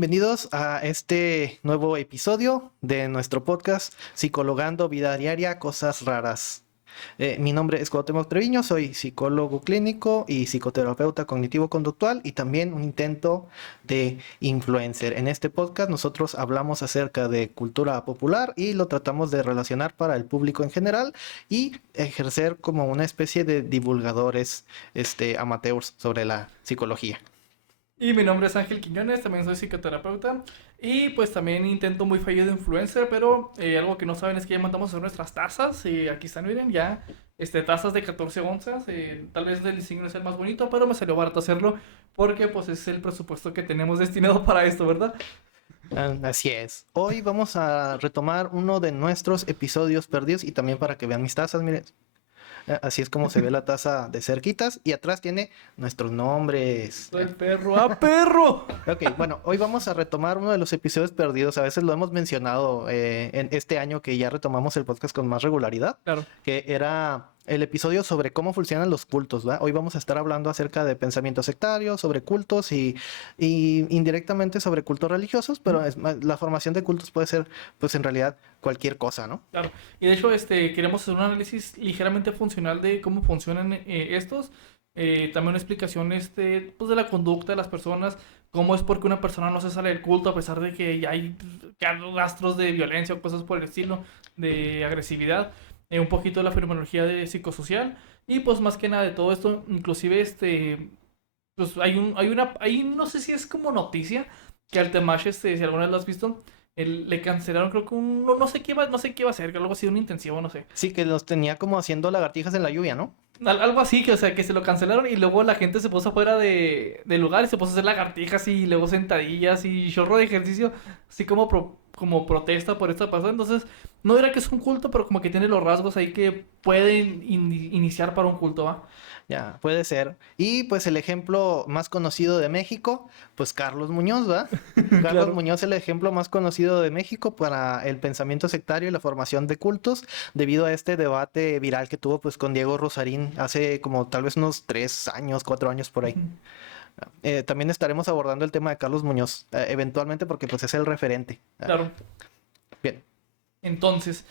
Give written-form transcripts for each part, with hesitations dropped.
bienvenidos a este nuevo episodio de nuestro podcast Psicologando Vida Diaria, Cosas Raras. Mi nombre es Cuauhtémoc Treviño, soy psicólogo clínico y psicoterapeuta cognitivo-conductual y también un intento de influencer. En este podcast nosotros hablamos acerca de cultura popular y lo tratamos de relacionar para el público en general y ejercer como una especie de divulgadores amateurs sobre la psicología. Y mi nombre es Ángel Quiñones, también soy psicoterapeuta y pues también intento muy fallido de influencer, pero algo que no saben es que ya mandamos a hacer nuestras tazas y aquí están, miren, ya tazas de 14 onzas, tal vez el diseño no es el más bonito, pero me salió barato hacerlo porque pues es el presupuesto que tenemos destinado para esto, ¿verdad? Así es. Hoy vamos a retomar uno de nuestros episodios perdidos y también para que vean mis tazas, miren. Así es como se ve la taza de cerquitas y atrás tiene nuestros nombres. Soy perro, ¡ah, perro! Ok, bueno, hoy vamos a retomar uno de los episodios perdidos. A veces lo hemos mencionado en este año que ya retomamos el podcast con más regularidad. Claro. Que era el episodio sobre cómo funcionan los cultos, ¿verdad? Hoy vamos a estar hablando acerca de pensamiento sectario, sobre cultos y indirectamente sobre cultos religiosos, pero la formación de cultos puede ser, pues en realidad, cualquier cosa, ¿no? Claro. Y de hecho, queremos hacer un análisis ligeramente funcional de cómo funcionan estos. También una explicación pues de la conducta de las personas, cómo es porque una persona no se sale del culto a pesar de que ya hay rastros de violencia o cosas por el estilo, de agresividad, un poquito de la fenomenología de psicosocial y pues más que nada de todo esto, inclusive pues hay no sé si es como noticia que al Temash, si alguna vez lo has visto, le cancelaron creo que no sé qué iba a hacer, algo así, un intensivo, no sé. Sí, que los tenía como haciendo lagartijas en la lluvia, ¿no? Algo así, que o sea, que se lo cancelaron y luego la gente se puso afuera del lugar y se puso a hacer lagartijas y luego sentadillas y chorro de ejercicio, así como protesta por esta pasada. Entonces, no dirá que es un culto, pero como que tiene los rasgos ahí que pueden iniciar para un culto, ¿va? Ya, puede ser. Y pues el ejemplo más conocido de México, pues Carlos Muñoz, ¿verdad? Carlos Claro. Muñoz es el ejemplo más conocido de México para el pensamiento sectario y la formación de cultos, debido a este debate viral que tuvo pues con Diego Rosarín hace como tal vez unos 3 años, 4 años por ahí. Ujú. También estaremos abordando el tema de Carlos Muñoz, eventualmente porque pues es el referente. Claro. Bien. Entonces,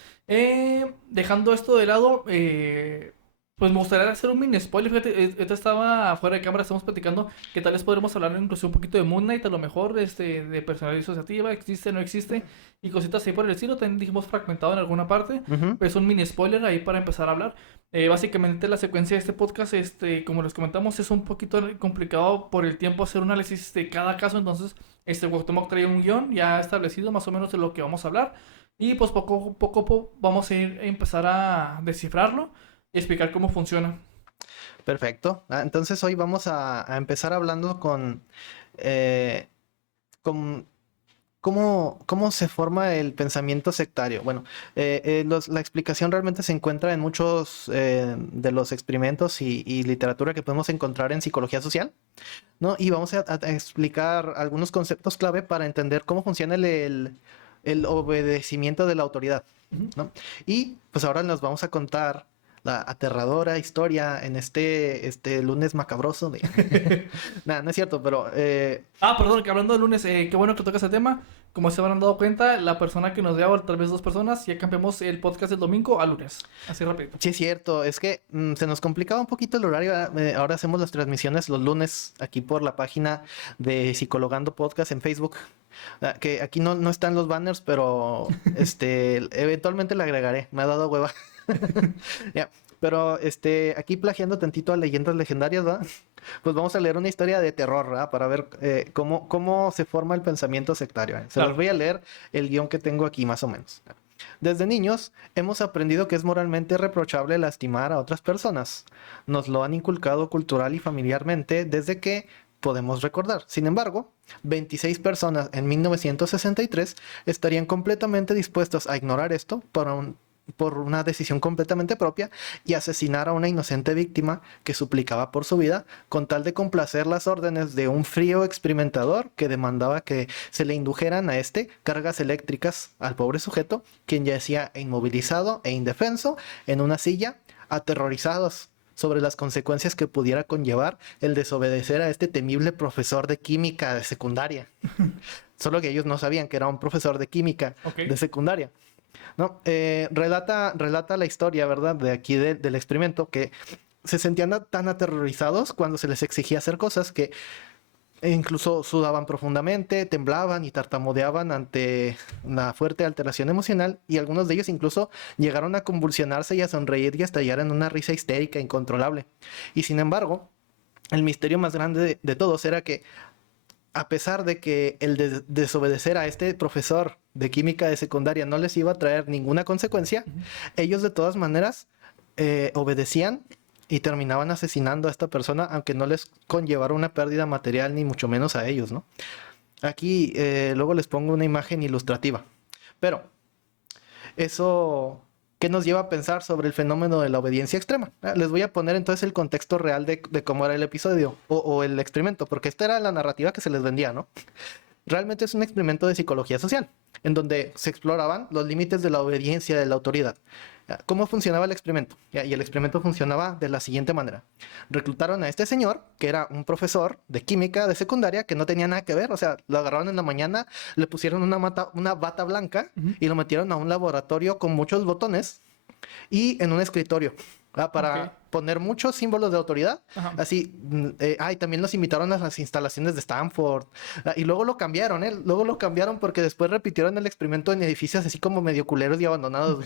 dejando esto de lado, pues me gustaría hacer un mini spoiler. Fíjate, esto estaba fuera de cámara, estamos platicando que tal vez podremos hablar incluso un poquito de Moon Knight, a lo mejor, de personalidad disociativa, existe, no existe, y cositas así por el estilo. También dijimos fragmentado en alguna parte, Ujú. pues un mini spoiler ahí para empezar a hablar. Básicamente la secuencia de este podcast, como les comentamos, es un poquito complicado por el tiempo hacer un análisis de cada caso. Entonces, Cuauhtémoc trae un guión ya establecido más o menos de lo que vamos a hablar. Y pues poco a poco vamos a empezar a descifrarlo y explicar cómo funciona. Perfecto. Entonces hoy vamos a empezar hablando eh, con cómo se forma el pensamiento sectario. Bueno, la explicación realmente se encuentra en muchos de los experimentos y literatura que podemos encontrar en psicología social, ¿no? Y vamos a explicar algunos conceptos clave para entender cómo funciona el obedecimiento de la autoridad, Ujú. ¿no? Y pues ahora nos vamos a contar la aterradora historia en este lunes macabroso de... Nada, no es cierto, pero Perdón, que hablando de lunes, qué bueno que tocas el tema. Como se habrán dado cuenta, la persona que nos vea, o tal vez dos personas, ya cambiamos el podcast del domingo a lunes. Así rápido. sí es cierto, es que se nos complicaba un poquito el horario. Ahora hacemos las transmisiones los lunes aquí por la página de Psicologando Podcast en Facebook. Que aquí no están los banners, pero eventualmente le agregaré. Me ha dado hueva. Ya, pero aquí plagiando tantito a leyendas legendarias, ¿verdad? Pues vamos a leer una historia de terror, ¿verdad? Para ver cómo se forma el pensamiento sectario. Se los Claro. voy a leer el guión que tengo aquí, más o menos. Desde niños hemos aprendido que es moralmente reprochable lastimar a otras personas. Nos lo han inculcado cultural y familiarmente desde que podemos recordar. Sin embargo, 26 personas en 1963 estarían completamente dispuestos a ignorar esto por una decisión completamente propia y asesinar a una inocente víctima que suplicaba por su vida con tal de complacer las órdenes de un frío experimentador que demandaba que se le indujeran a cargas eléctricas al pobre sujeto, quien yacía inmovilizado e indefenso en una silla, aterrorizados sobre las consecuencias que pudiera conllevar el desobedecer a este temible profesor de química de secundaria. solo que ellos no sabían que era un profesor de química Ok. de secundaria. ¿No? Relata la historia, ¿verdad? De aquí del experimento, que se sentían tan aterrorizados cuando se les exigía hacer cosas que incluso sudaban profundamente, temblaban y tartamudeaban ante una fuerte alteración emocional, y algunos de ellos incluso llegaron a convulsionarse y a sonreír y a estallar en una risa histérica incontrolable. Y sin embargo, el misterio más grande de todos era que, a pesar de que el desobedecer a este profesor de química de secundaria no les iba a traer ninguna consecuencia, Ujú. ellos de todas maneras obedecían y terminaban asesinando a esta persona, aunque no les conllevara una pérdida material, ni mucho menos a ellos, ¿no? Aquí luego les pongo una imagen ilustrativa. Pero eso, ¿qué nos lleva a pensar sobre el fenómeno de la obediencia extrema? Les voy a poner entonces el contexto real de cómo era el episodio o el experimento, porque esta era la narrativa que se les vendía, ¿no? Realmente es un experimento de psicología social, en donde se exploraban los límites de la obediencia de la autoridad. ¿Cómo funcionaba el experimento? Y el experimento funcionaba de la siguiente manera. Reclutaron a este señor, que era un profesor de química de secundaria, que no tenía nada que ver. O sea, lo agarraron en la mañana, le pusieron una bata blanca Ujú. y lo metieron a un laboratorio con muchos botones y en un escritorio, Ok. para poner muchos símbolos de autoridad. Ajá. Así, y también los invitaron a las instalaciones de Stanford. Y luego lo cambiaron, ¿eh? Luego lo cambiaron porque después repitieron el experimento en edificios así como medio culeros y abandonados.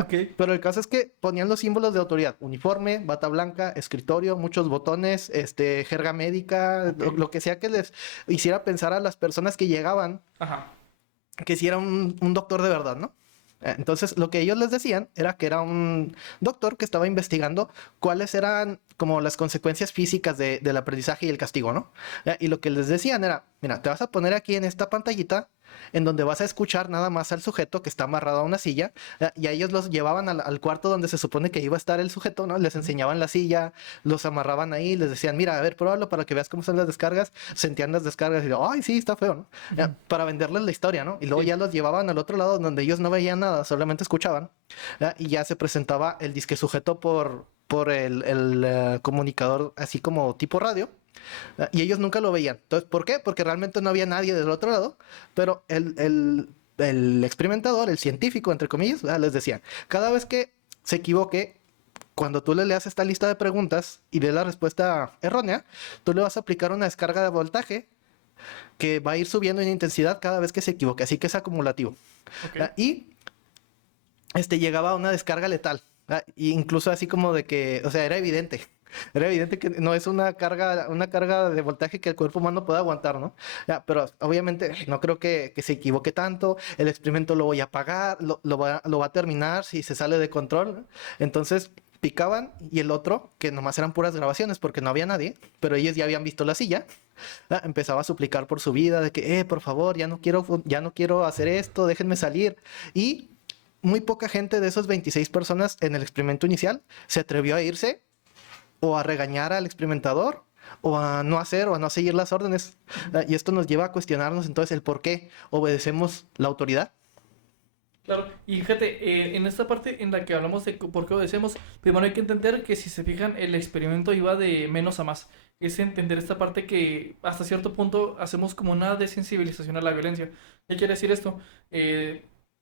Ok. Pero el caso es que ponían los símbolos de autoridad: uniforme, bata blanca, escritorio, muchos botones, jerga médica, Ok. lo que sea que les hiciera pensar a las personas que llegaban Ajá. que si era un doctor de verdad, ¿no? Entonces, lo que ellos les decían era que era un doctor que estaba investigando cuáles eran como las consecuencias físicas del aprendizaje y el castigo, ¿no? Y lo que les decían era: mira, te vas a poner aquí en esta pantallita en donde vas a escuchar nada más al sujeto que está amarrado a una silla, y a ellos los llevaban al cuarto donde se supone que iba a estar el sujeto, ¿no? Les Ujú. enseñaban la silla, los amarraban ahí, les decían: mira, a ver, pruébalo para que veas cómo son las descargas. Sentían las descargas y digo: ay, sí, está feo, ¿no? Ujú. Para venderles la historia, ¿no? Y luego Sí. ya los llevaban al otro lado donde ellos no veían nada, solamente escuchaban, y ya se presentaba el disque sujeto por el comunicador, así como tipo radio, y ellos nunca lo veían. Entonces, ¿por qué? Porque realmente no había nadie del otro lado, pero el experimentador, el científico, entre comillas, les decía: cada vez que se equivoque, cuando tú le leas esta lista de preguntas y le la respuesta errónea, tú le vas a aplicar una descarga de voltaje que va a ir subiendo en intensidad cada vez que se equivoque, así que es acumulativo. Ok. Y llegaba a una descarga letal. Y incluso así como de que, o sea, era evidente. Era evidente que no es una carga de voltaje que el cuerpo humano pueda aguantar, ¿no? Pero obviamente no creo que se equivoque tanto. El experimento lo voy a pagar, lo va a terminar si se sale de control, ¿no? Entonces picaban, y el otro, que nomás eran puras grabaciones porque no había nadie, pero ellos ya habían visto la silla, empezaba a suplicar por su vida, de que, por favor, ya no quiero hacer esto, déjenme salir. Y muy poca gente de esos 26 personas en el experimento inicial se atrevió a irse o a regañar al experimentador o a no hacer o a no seguir las órdenes. Y esto nos lleva a cuestionarnos entonces el por qué obedecemos la autoridad. Claro, y fíjate, en esta parte en la que hablamos de por qué obedecemos, primero hay que entender que si se fijan, el experimento iba de menos a más. Es entender esta parte que hasta cierto punto hacemos como una desensibilización a la violencia. ¿Qué quiere decir esto?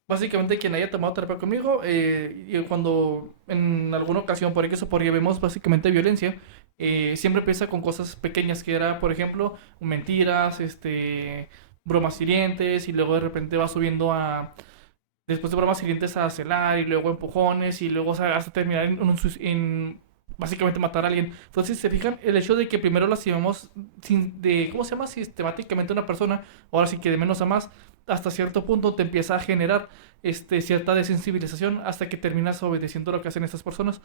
Básicamente quien haya tomado terapia conmigo, y cuando en alguna ocasión por X o por Y vemos básicamente violencia, siempre empieza con cosas pequeñas, que era, por ejemplo, mentiras, bromas hirientes, y luego de repente va subiendo a después de bromas hirientes a celar y luego empujones y luego, o sea, hasta terminar en básicamente matar a alguien. Entonces, si se fijan, el hecho de que primero lastimamos ¿cómo se llama? Sistemáticamente a una persona, ahora sí que de menos a más, hasta cierto punto te empieza a generar cierta desensibilización hasta que terminas obedeciendo lo que hacen estas personas.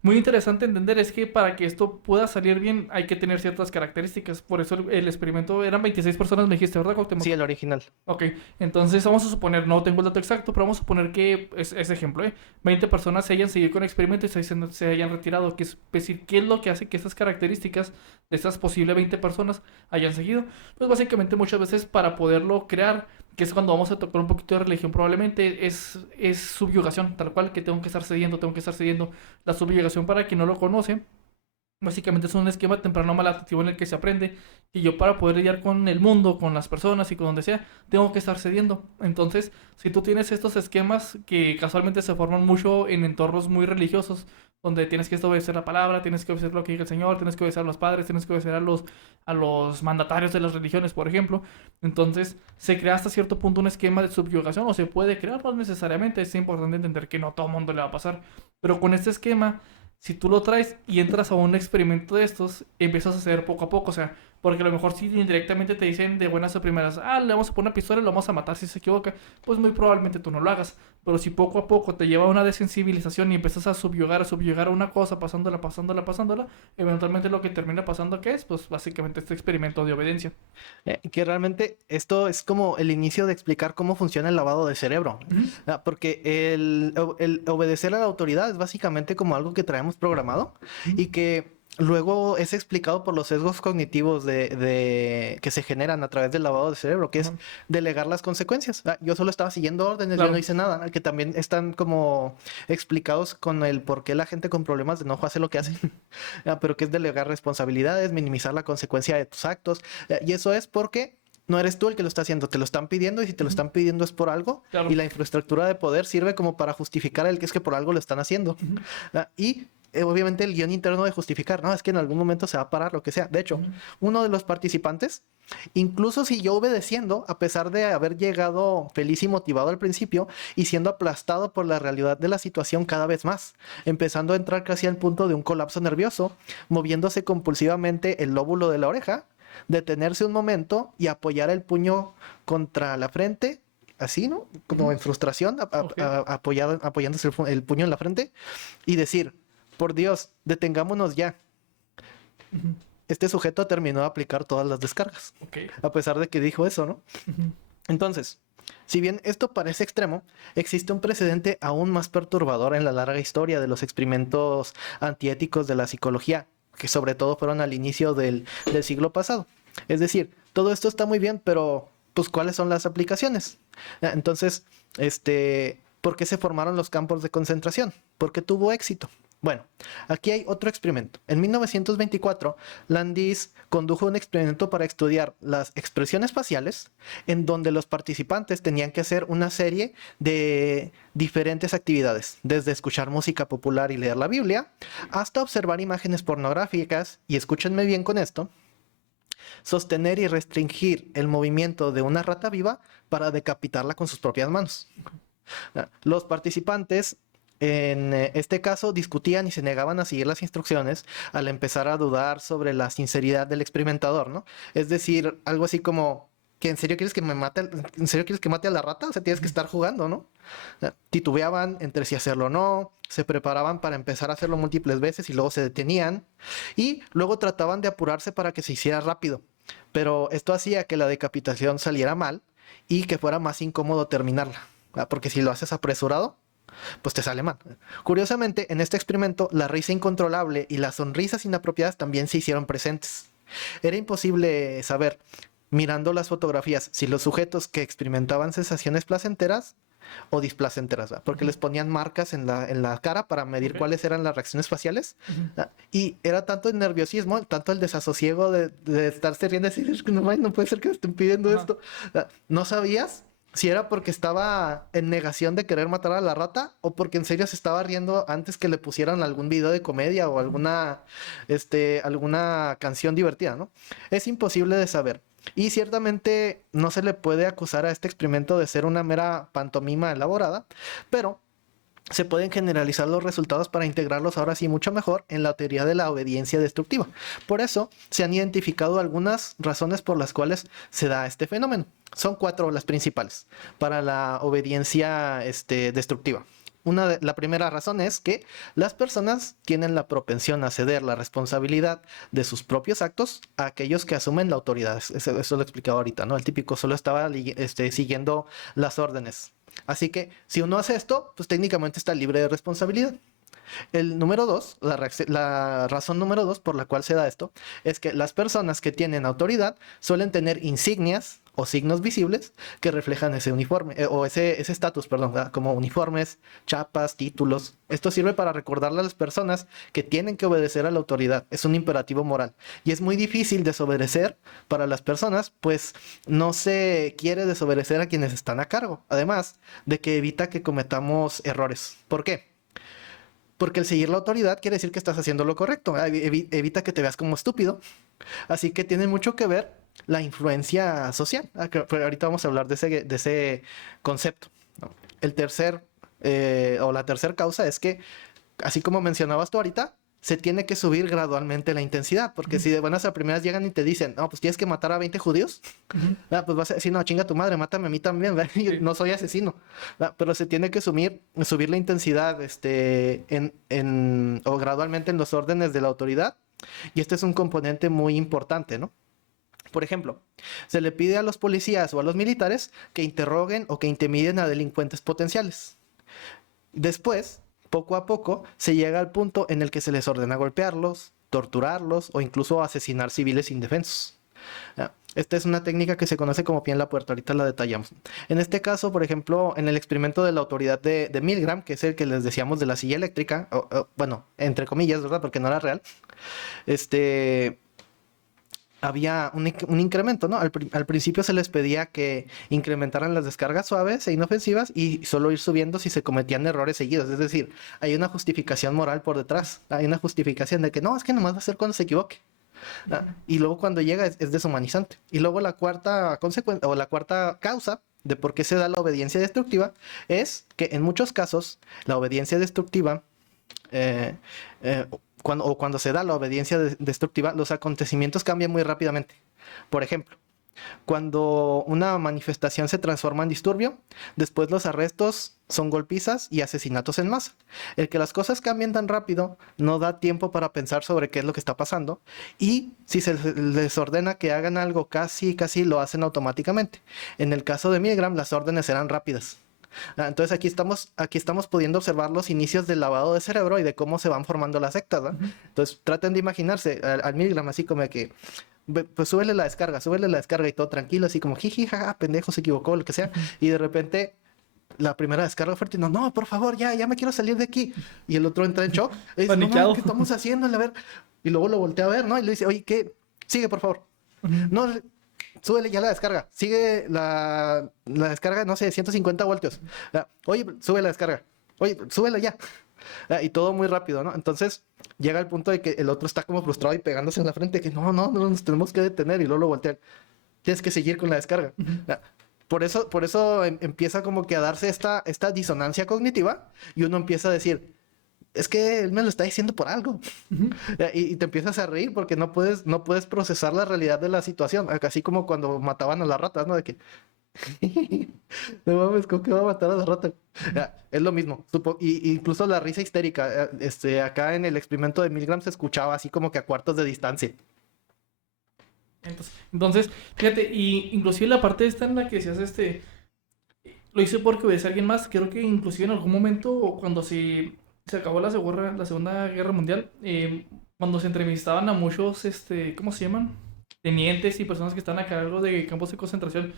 Muy interesante entender es que para que esto pueda salir bien hay que tener ciertas características. Por eso el experimento eran 26 personas, me dijiste, ¿verdad, Cuauhtémoc? Sí, el original. Ok, entonces vamos a suponer, no tengo el dato exacto, pero vamos a suponer que es ejemplo, 20 personas se hayan seguido con el experimento y se hayan retirado. Que es decir, ¿qué es lo que hace que estas características de estas posibles 20 personas hayan seguido? Pues básicamente muchas veces para poderlo crear, que es cuando vamos a tocar un poquito de religión probablemente, es subyugación, tal cual, que tengo que estar cediendo, tengo que estar cediendo. La subyugación, para quien no lo conoce, Básicamente es un esquema temprano maladaptativo en el que se aprende que yo para poder lidiar con el mundo, con las personas y con donde sea, tengo que estar cediendo. Entonces, si tú tienes estos esquemas que casualmente se forman mucho en entornos muy religiosos, donde tienes que obedecer la palabra, tienes que obedecer lo que diga el Señor, tienes que obedecer a los padres, tienes que obedecer a los mandatarios de las religiones, por ejemplo. Entonces, se crea hasta cierto punto un esquema de subyugación, o se puede crear, no necesariamente, es importante entender que no todo el mundo le va a pasar. Pero con este esquema si tú lo traes y entras a un experimento de estos, empiezas a hacer poco a poco, o sea, porque a lo mejor si indirectamente te dicen de buenas a primeras, le vamos a poner una pistola y lo vamos a matar si se equivoca, pues muy probablemente tú no lo hagas. Pero si poco a poco te lleva a una desensibilización y empiezas a subyugar a una cosa, pasándola, eventualmente lo que termina pasando, ¿qué es? Pues básicamente este experimento de obediencia. Que realmente esto es como el inicio de explicar cómo funciona el lavado de cerebro. Ujú. Porque el obedecer a la autoridad es básicamente como algo que traemos programado Ujú. y que luego es explicado por los sesgos cognitivos que se generan a través del lavado de cerebro, que es Ajá. delegar las consecuencias. Yo solo estaba siguiendo órdenes, yo no Claro. hice nada, que también están como explicados con el por qué la gente con problemas de enojo hace lo que hace. Ujú. Pero que es delegar responsabilidades, minimizar la consecuencia de tus actos. Y eso es porque no eres tú el que lo está haciendo, te lo están pidiendo y si te lo Ujú. están pidiendo es por algo y Claro. la infraestructura de poder sirve como para justificar el que es que por algo lo están haciendo. Ujú. Y obviamente el guión interno de justificar, no, es que en algún momento se va a parar lo que sea. De hecho, Ujú. uno de los participantes incluso siguió obedeciendo a pesar de haber llegado feliz y motivado al principio y siendo aplastado por la realidad de la situación cada vez más, empezando a entrar casi al punto de un colapso nervioso, moviéndose compulsivamente el lóbulo de la oreja, detenerse un momento y apoyar el puño contra la frente, así, ¿no? Como Ujú. en frustración, Ok. apoyándose el puño en la frente y decir, por Dios, detengámonos ya. Ujú. Este sujeto terminó de aplicar todas las descargas, Ok. a pesar de que dijo eso, ¿no? Ujú. Entonces, si bien esto parece extremo, existe un precedente aún más perturbador en la larga historia de los experimentos antiéticos de la psicología, que sobre todo fueron al inicio del siglo pasado. Es decir, todo esto está muy bien, pero pues ¿cuáles son las aplicaciones? Entonces, ¿por qué se formaron los campos de concentración? ¿Por qué tuvo éxito? Bueno, aquí hay otro experimento. En 1924, Landis condujo un experimento para estudiar las expresiones faciales en donde los participantes tenían que hacer una serie de diferentes actividades, desde escuchar música popular y leer la Biblia, hasta observar imágenes pornográficas, y escúchenme bien con esto, sostener y restringir el movimiento de una rata viva para decapitarla con sus propias manos. Los participantes en este caso discutían y se negaban a seguir las instrucciones al empezar a dudar sobre la sinceridad del experimentador, ¿no? Es decir, algo así como que en serio quieres que me mate, en serio quieres que mate a la rata, o sea, tienes que estar jugando, ¿no? Titubeaban entre si hacerlo o no, se preparaban para empezar a hacerlo múltiples veces y luego se detenían y luego trataban de apurarse para que se hiciera rápido. Pero esto hacía que la decapitación saliera mal y que fuera más incómodo terminarla. Porque si lo haces apresurado, pues te sale mal. Curiosamente, en este experimento, la risa incontrolable y las sonrisas inapropiadas también se hicieron presentes. Era imposible saber, mirando las fotografías, si los sujetos que experimentaban sensaciones placenteras o displacenteras, ¿verdad? Porque Ujú. les ponían marcas en la cara para medir Ok. cuáles eran las reacciones faciales. Ujú. Y era tanto el nerviosismo, tanto el desasosiego de estarse riendo y decir, es que no puede ser que me estén pidiendo Ajá. esto. No sabías si era porque estaba en negación de querer matar a la rata o porque en serio se estaba riendo antes que le pusieran algún video de comedia o Ujú. alguna canción divertida, ¿no? Es imposible de saber. Y ciertamente no se le puede acusar a este experimento de ser una mera pantomima elaborada, pero se pueden generalizar los resultados para integrarlos ahora sí mucho mejor en la teoría de la obediencia destructiva. Por eso se han identificado algunas razones por las cuales se da este fenómeno. Son cuatro las principales para la obediencia destructiva. La primera razón es que las personas tienen la propensión a ceder la responsabilidad de sus propios actos a aquellos que asumen la autoridad. Eso lo he explicado ahorita, ¿no? El típico solo estaba siguiendo las órdenes. Así que si uno hace esto, pues técnicamente está libre de responsabilidad. El número dos, la razón número dos por la cual se da esto, es que las personas que tienen autoridad suelen tener insignias o signos visibles que reflejan ese uniforme, o ese estatus, perdón, ¿verdad? Como uniformes, chapas, títulos. Esto sirve para recordarle a las personas que tienen que obedecer a la autoridad. Es un imperativo moral. Y es muy difícil desobedecer para las personas, pues no se quiere desobedecer a quienes están a cargo. Además de que evita que cometamos errores. ¿Por qué? Porque el seguir la autoridad quiere decir que estás haciendo lo correcto. Evita que te veas como estúpido. Así que tiene mucho que ver la influencia social. Pero ahorita vamos a hablar de ese concepto, ¿no? El tercer, o la tercera causa es que, así como mencionabas tú ahorita, se tiene que subir gradualmente la intensidad. Porque si de buenas a primeras llegan y te dicen, no, pues tienes que matar a 20 judíos, pues vas a decir, no, chinga tu madre, mátame a mí también, ¿verdad? Yo Sí. no soy asesino. Pero se tiene que subir la intensidad o gradualmente en los órdenes de la autoridad. Y este es un componente muy importante, ¿no? Por ejemplo, se le pide a los policías o a los militares que interroguen o que intimiden a delincuentes potenciales. Después, poco a poco, se llega al punto en el que se les ordena golpearlos, torturarlos o incluso asesinar civiles indefensos. Esta es una técnica que se conoce como pie en la puerta, ahorita la detallamos. En este caso, por ejemplo, en el experimento de la autoridad de Milgram, que es el que les decíamos de la silla eléctrica, bueno, entre comillas, ¿verdad? Porque no era real, este, había un incremento, ¿no? Al principio se les pedía que incrementaran las descargas suaves e inofensivas y solo ir subiendo si se cometían errores seguidos. Es decir, hay una justificación moral por detrás. Hay una justificación de que no, es que nomás va a ser cuando se equivoque. Y luego cuando llega es deshumanizante. Y luego la cuarta consecuencia o la cuarta causa de por qué se da la obediencia destructiva es que en muchos casos la obediencia destructiva eh, eh, cuando se da la obediencia destructiva, los acontecimientos cambian muy rápidamente. Por ejemplo, cuando una manifestación se transforma en disturbio, después los arrestos son golpizas y asesinatos en masa. El que las cosas cambien tan rápido no da tiempo para pensar sobre qué es lo que está pasando y si se les ordena que hagan algo casi lo hacen automáticamente. En el caso de Milgram, las órdenes eran rápidas. Entonces aquí estamos pudiendo observar los inicios del lavado de cerebro y de cómo se van formando las sectas, ¿no? Entonces traten de imaginarse al Milgram así como que pues súbele la descarga y todo tranquilo, así como jiji, jaja, pendejo, se equivocó, lo que sea, y de repente la primera descarga fuerte, no, no, por favor, ya me quiero salir de aquí. Y el otro entra en shock, dice, no mames, Paniqueado. ¿qué estamos haciendo? A ver, y luego lo voltea a ver, ¿no? Y le dice, oye, ¿qué? Sigue, por favor. No, súbele ya la descarga. Sigue la descarga, no sé, 150 voltios. Oye, sube la descarga. Oye, súbela ya. Y todo muy rápido, ¿no? Entonces llega el punto de que el otro está como frustrado y pegándose en la frente, que no nos tenemos que detener y luego lo voltean. Tienes que seguir con la descarga. Por eso empieza como que a darse esta disonancia cognitiva y uno empieza a decir, es que él me lo está diciendo por algo. Y te empiezas a reír porque no puedes procesar la realidad de la situación. Así como cuando mataban a las ratas, ¿no? De que, no mames, ¿cómo que va a matar a la rata? Es lo mismo. Y incluso la risa histérica, acá en el experimento de Milgram se escuchaba así como que a cuartos de distancia. Entonces, fíjate, y inclusive la parte esta en la que decías, lo hice porque obedece a alguien más. Creo que inclusive en algún momento, cuando se acabó la Segunda Guerra Mundial, cuando se entrevistaban a muchos, ¿cómo se llaman? Tenientes y personas que están a cargo de campos de concentración,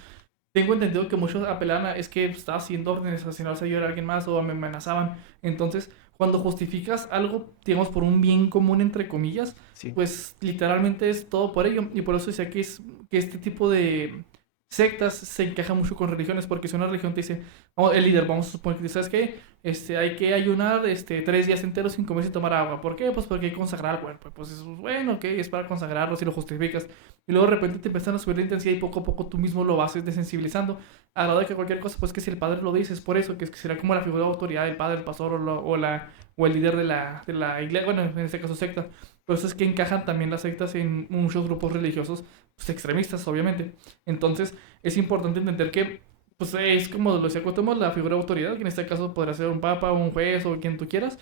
tengo entendido que muchos apelaban a, es que estaba haciendo órdenes, asesinar yo a alguien más o me amenazaban. Entonces, cuando justificas algo, digamos, por un bien común, entre comillas, Sí. pues literalmente es todo por ello. Y por eso decía que este tipo de sectas se encaja mucho con religiones, porque si una religión te dice, oh, el líder, vamos a suponer que dice, ¿sabes qué? Hay que ayunar 3 días enteros sin comer y tomar agua. ¿Por qué? Pues porque hay que consagrar al cuerpo. Pues eso es bueno, ok, es para consagrarlo si lo justificas. Y luego de repente te empiezan a subir la intensidad y poco a poco tú mismo lo vas desensibilizando. A la hora de que cualquier cosa, pues que si el padre lo dice, es por eso, que será como la figura de autoridad del padre, el pastor o el líder de la iglesia, bueno, en este caso secta. Por eso es que encajan también las sectas en muchos grupos religiosos, pues extremistas, obviamente. Entonces, es importante entender que, pues es como lo decía Cuauhtémoc, la figura de autoridad, que en este caso podrá ser un papa, un juez o quien tú quieras,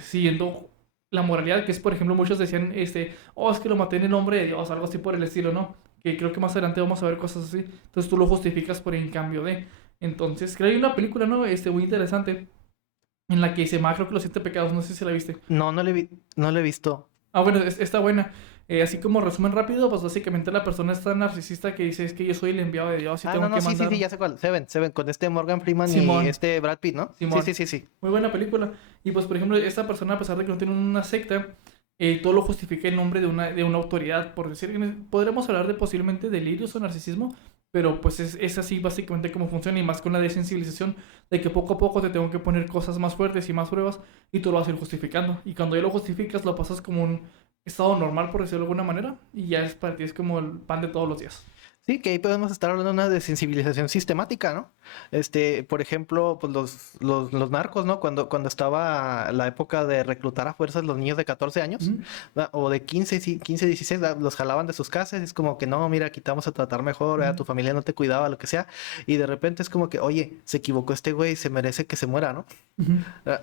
siguiendo la moralidad, que es, por ejemplo, muchos decían, oh, es que lo maté en el nombre de Dios, algo así por el estilo, ¿no? Que creo que más adelante vamos a ver cosas así. Entonces tú lo justificas por en cambio de. Entonces, creo que hay una película, ¿no? Muy interesante, en la que dice, creo que los 7 pecados, no sé si la viste. No, no lo he visto. Ah, bueno, está buena. Así como resumen rápido, pues básicamente la persona es tan narcisista que dice, es que yo soy el enviado de Dios y No, tengo no, que sí, sí, sí, mandar. ya sé cuál. Seven, con este Morgan Freeman y Simón, este Brad Pitt, ¿no? Sí, Simón. sí, sí, sí. Muy buena película. Y pues, por ejemplo, esta persona, a pesar de que no tiene una secta, todo lo justifica en nombre de una autoridad. Por decir, podremos hablar de posiblemente delirios o narcisismo, pero pues es así básicamente como funciona y más con la desensibilización de que poco a poco te tengo que poner cosas más fuertes y más pruebas y tú lo vas a ir justificando. Y cuando ya lo justificas, lo pasas como un estado normal, por decirlo de alguna manera, y ya es para ti es como el pan de todos los días. Sí, que ahí podemos estar hablando de una desensibilización sistemática, ¿no? Por ejemplo, pues los narcos, ¿no? Cuando estaba la época de reclutar a fuerzas los niños de 14 años, Ujú, ¿verdad? O de 15, 16, ¿verdad? Los jalaban de sus casas, es como que no, mira, aquí te vamos a tratar mejor, ¿verdad? ujú, Tu familia no te cuidaba, lo que sea, y de repente es como que, oye, se equivocó este güey, se merece que se muera, ¿no? ujú,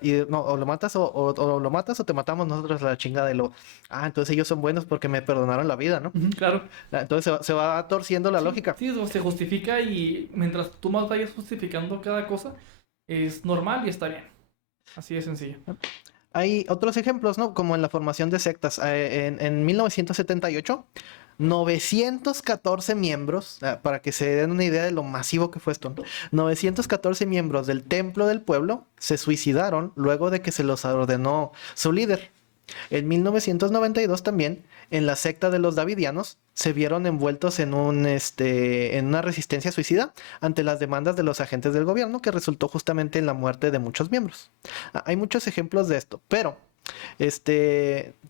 Y no, o lo matas o lo matas o te matamos nosotros a la chingada de lo, entonces ellos son buenos porque me perdonaron la vida, ¿no? ujú, claro. Entonces se va torciendo la Sí, lógica. sí, o se justifica y mientras tú más vayas justificando cada cosa, es normal y está bien. Así de sencillo. Hay otros ejemplos, ¿no? Como en la formación de sectas. En 1978, 914 miembros, para que se den una idea de lo masivo que fue esto, ¿no? 914 miembros del Templo del Pueblo se suicidaron luego de que se los ordenó su líder. En 1992 también, en la secta de los Davidianos, se vieron envueltos en una resistencia suicida ante las demandas de los agentes del gobierno que resultó justamente en la muerte de muchos miembros. Hay muchos ejemplos de esto, pero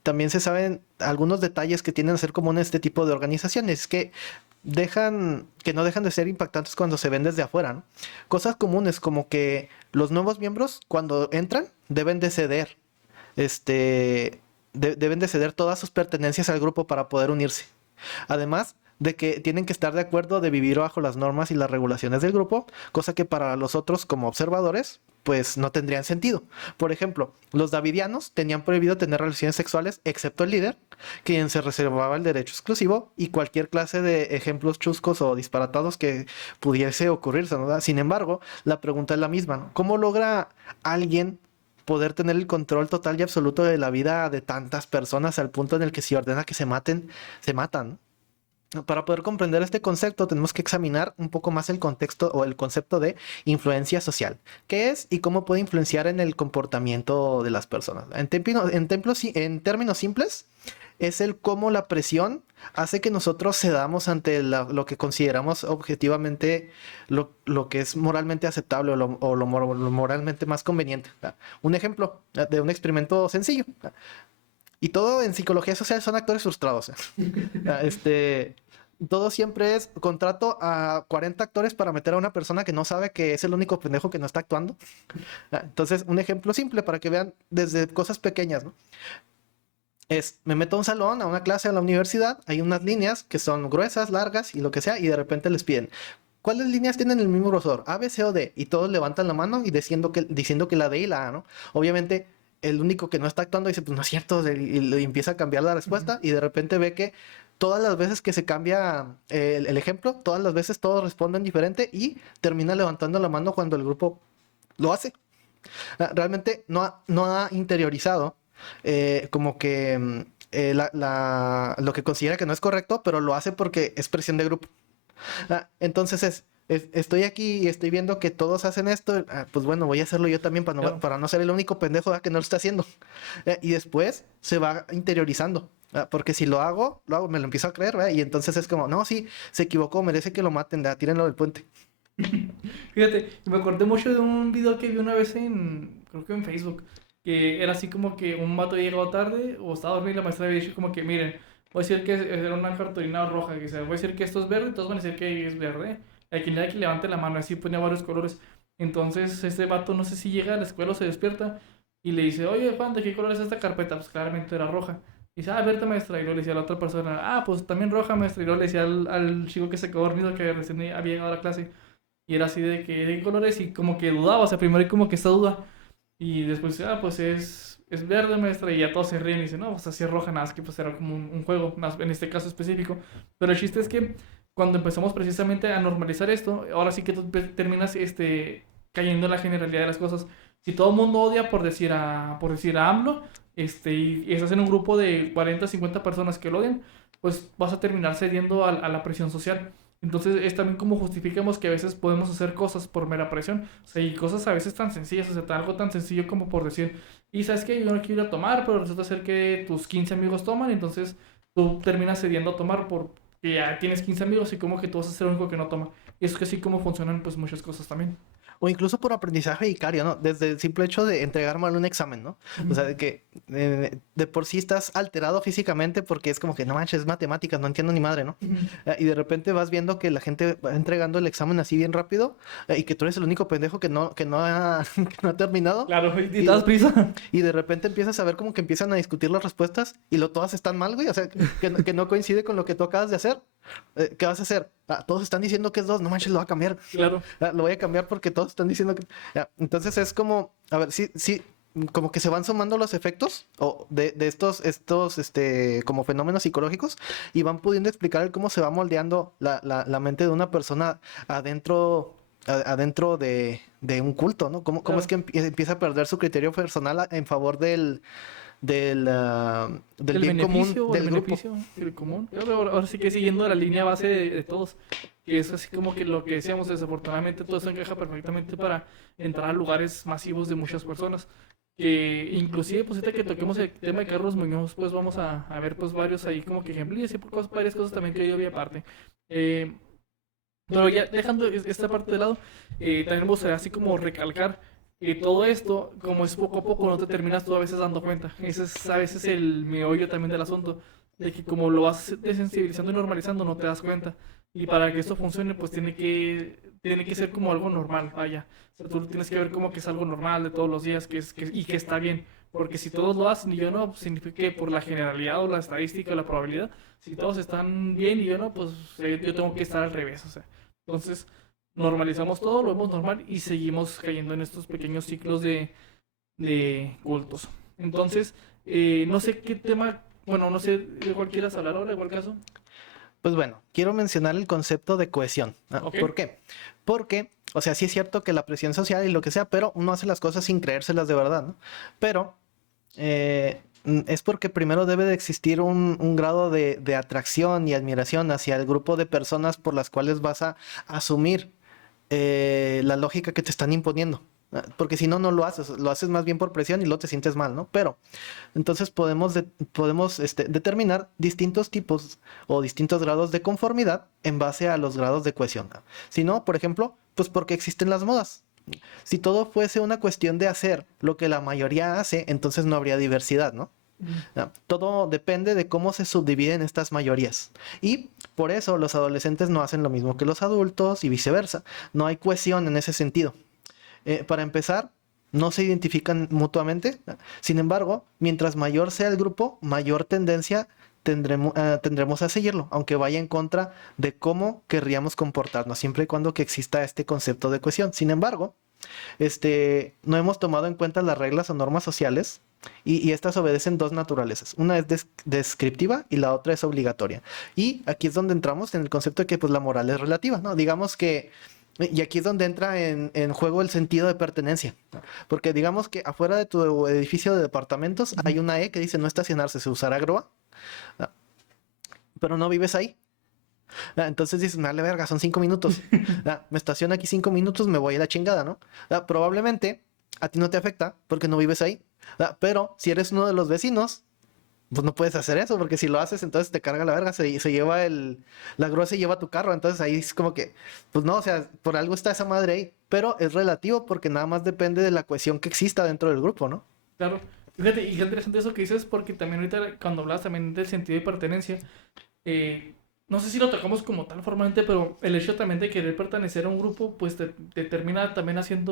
también se saben algunos detalles que tienen a ser común en este tipo de organizaciones que no dejan de ser impactantes cuando se ven desde afuera, ¿no? Cosas comunes como que los nuevos miembros cuando entran deben de ceder deben de ceder todas sus pertenencias al grupo para poder unirse. Además de que tienen que estar de acuerdo de vivir bajo las normas y las regulaciones del grupo, cosa que para los otros como observadores pues no tendrían sentido. Por ejemplo, los davidianos tenían prohibido tener relaciones sexuales excepto el líder, quien se reservaba el derecho exclusivo y cualquier clase de ejemplos chuscos o disparatados que pudiese ocurrirse, ¿no? Sin embargo, la pregunta es la misma, ¿no? ¿Cómo logra alguien poder tener el control total y absoluto de la vida de tantas personas al punto en el que si ordena que se maten, se matan? Para poder comprender este concepto tenemos que examinar un poco más el contexto o el concepto de influencia social. ¿Qué es y cómo puede influenciar en el comportamiento de las personas? En términos simples, es el cómo la presión hace que nosotros cedamos ante lo que consideramos objetivamente lo que es moralmente aceptable lo moralmente más conveniente. Un ejemplo de un experimento sencillo. Y todo en psicología social son actores frustrados. Ah, Este, todo siempre es contrato a 40 actores para meter a una persona que no sabe que es el único pendejo que no está actuando. Entonces, un ejemplo simple para que vean desde cosas pequeñas, ¿no? Me meto a un salón, a una clase a la universidad, hay unas líneas que son gruesas, largas y lo que sea, y de repente les piden, ¿cuáles líneas tienen el mismo grosor? A, B, C o D. Y todos levantan la mano y diciendo que la D y la A, ¿no? Obviamente, el único que no está actuando dice, pues no es cierto, y empieza a cambiar la Ujú. respuesta y de repente ve que todas las veces que se cambia el ejemplo, todas las veces todos responden diferente y termina levantando la mano cuando el grupo lo hace. Realmente no ha interiorizado como que lo que considera que no es correcto, pero lo hace porque es presión de grupo. Entonces estoy aquí y estoy viendo que todos hacen esto, pues bueno, voy a hacerlo yo también Claro. para no ser el único pendejo que no lo está haciendo. Y después se va interiorizando. Porque si lo hago, me lo empiezo a creer, ¿verdad? Y entonces es como, no, sí, se equivocó, merece que lo maten, tírenlo del puente. Fíjate, me acordé mucho de un video que vi una vez creo que en Facebook, que era así como que un vato había llegado tarde o estaba dormido y la maestra había dicho como que, miren, voy a decir que era una cartulina roja, que voy a decir que esto es verde, todos van a decir que es verde. A quien le da que levante la mano, así ponía varios colores. Entonces este vato no sé si llega a la escuela o se despierta y le dice, oye Juan, ¿de qué color es esta carpeta? Pues claramente era roja. Y dice, verde maestra. Y luego le decía a la otra persona, pues también roja maestra. Y luego le decía al chico que se quedó dormido que recién había llegado a la clase. Y era así de qué colores y como que dudaba, o sea, primero hay como que esta duda. Y después, pues es verde, maestra, y ya todos se ríen y dicen, no, pues así es roja, nada, es que pues era como un juego, más en este caso específico. Pero el chiste es que cuando empezamos precisamente a normalizar esto, ahora sí que tú terminas cayendo en la generalidad de las cosas. Si todo el mundo odia por decir a AMLO, y estás en un grupo de 40, 50 personas que lo odian, pues vas a terminar cediendo a la presión social. Entonces es también como justificamos que a veces podemos hacer cosas por mera presión. O sea, y cosas a veces tan sencillas, o sea, algo tan sencillo como por decir, y sabes que yo no quiero ir a tomar, pero resulta ser que tus 15 amigos toman, entonces tú terminas cediendo a tomar porque ya tienes 15 amigos y como que tú vas a ser el único que no toma. Y es que así como funcionan pues muchas cosas también. O incluso por aprendizaje vicario, ¿no? Desde el simple hecho de entregar mal un examen, ¿no? O Ujú. sea, de que de por sí estás alterado físicamente porque es como que no manches, es matemáticas, no entiendo ni madre, ¿no? Ujú. Y de repente vas viendo que la gente va entregando el examen así bien rápido y que tú eres el único pendejo que no ha, que no ha terminado. Claro, y te Y, das prisa. y de repente empiezas a ver como que empiezan a discutir las respuestas y todas están mal, güey. O sea, que no coincide con lo que tú acabas de hacer. ¿Qué vas a hacer? Todos están diciendo que es dos, no manches, lo voy a cambiar. Claro. Lo voy a cambiar porque todos están diciendo que... Ya, entonces es como, a ver, sí, sí, como que se van sumando los efectos o de como fenómenos psicológicos y van pudiendo explicar el cómo se va moldeando la mente de una persona adentro, adentro de un culto, ¿no? Cómo es Claro. que empieza a perder su criterio personal en favor del Del bien común beneficio o el del grupo. beneficio del común. Claro, ahora sí que siguiendo la línea base de todos. Que es así como que lo que decíamos, desafortunadamente todo eso encaja perfectamente para entrar a lugares masivos de muchas personas. Que inclusive, pues ahorita que toquemos el tema de Carlos Muñoz, pues vamos a ver pues varios ahí como que ejemplos y así por cosas, varias cosas también que yo vi aparte. Eh, pero ya dejando esta parte de lado, también me gustaría así como recalcar que todo esto, como es poco a poco, no te terminas tú a veces dando cuenta. Ese es a veces el meollo también del asunto, de que como lo vas desensibilizando y normalizando, no te das cuenta. Y para que esto funcione, pues tiene que ser como algo normal, vaya. O sea, tú tienes que ver como que es algo normal de todos los días y que está bien. Porque si todos lo hacen y yo no, pues significa que por la generalidad o la estadística o la probabilidad, si todos están bien y yo no, pues yo tengo que estar al revés. O sea, entonces, normalizamos todo, lo vemos normal y seguimos cayendo en estos pequeños ciclos de cultos. Entonces, no sé qué tema, bueno, no sé de cuál quieras hablar ahora, igual caso. Pues bueno, quiero mencionar el concepto de cohesión. Ok. ¿Por qué? Porque, o sea, sí es cierto que la presión social y lo que sea, pero uno hace las cosas sin creérselas de verdad, ¿no? Pero es porque primero debe de existir un grado de atracción y admiración hacia el grupo de personas por las cuales vas a asumir la lógica que te están imponiendo. Porque si no, no lo haces más bien por presión y luego te sientes mal, ¿no? Pero entonces podemos determinar distintos tipos o distintos grados de conformidad en base a los grados de cohesión. ¿No? Si no, por ejemplo, pues porque existen las modas. Si todo fuese una cuestión de hacer lo que la mayoría hace, entonces no habría diversidad, ¿no? Mm. ¿No? Todo depende de cómo se subdividen estas mayorías. Y por eso los adolescentes no hacen lo mismo que los adultos y viceversa. No hay cohesión en ese sentido. Para empezar, no se identifican mutuamente. Sin embargo, mientras mayor sea el grupo, mayor tendencia tendremos a seguirlo, aunque vaya en contra de cómo querríamos comportarnos, siempre y cuando que exista este concepto de cohesión. Sin embargo, no hemos tomado en cuenta las reglas o normas sociales y estas obedecen dos naturalezas. Una es descriptiva y la otra es obligatoria. Y aquí es donde entramos en el concepto de que pues, la moral es relativa, ¿no? Digamos que y aquí es donde entra en juego el sentido de pertenencia. ¿No? Porque digamos que afuera de tu edificio de departamentos hay una E que dice no estacionarse, se usará grúa, ¿no? Pero no vives ahí. Entonces dices, me vale verga, son 5 minutos. Me estaciono aquí 5 minutos, me voy a la chingada, ¿no? Probablemente a ti no te afecta porque no vives ahí. Pero si eres uno de los vecinos, pues no puedes hacer eso, porque si lo haces, entonces te carga la verga, se lleva la grúa se lleva tu carro, entonces ahí es como que, pues no, o sea, por algo está esa madre ahí, pero es relativo porque nada más depende de la cohesión que exista dentro del grupo, ¿no? Claro. Fíjate, y qué interesante eso que dices, porque también ahorita cuando hablas también del sentido de pertenencia, no sé si lo tocamos como tal formalmente, pero el hecho también de querer pertenecer a un grupo, pues te termina también hacer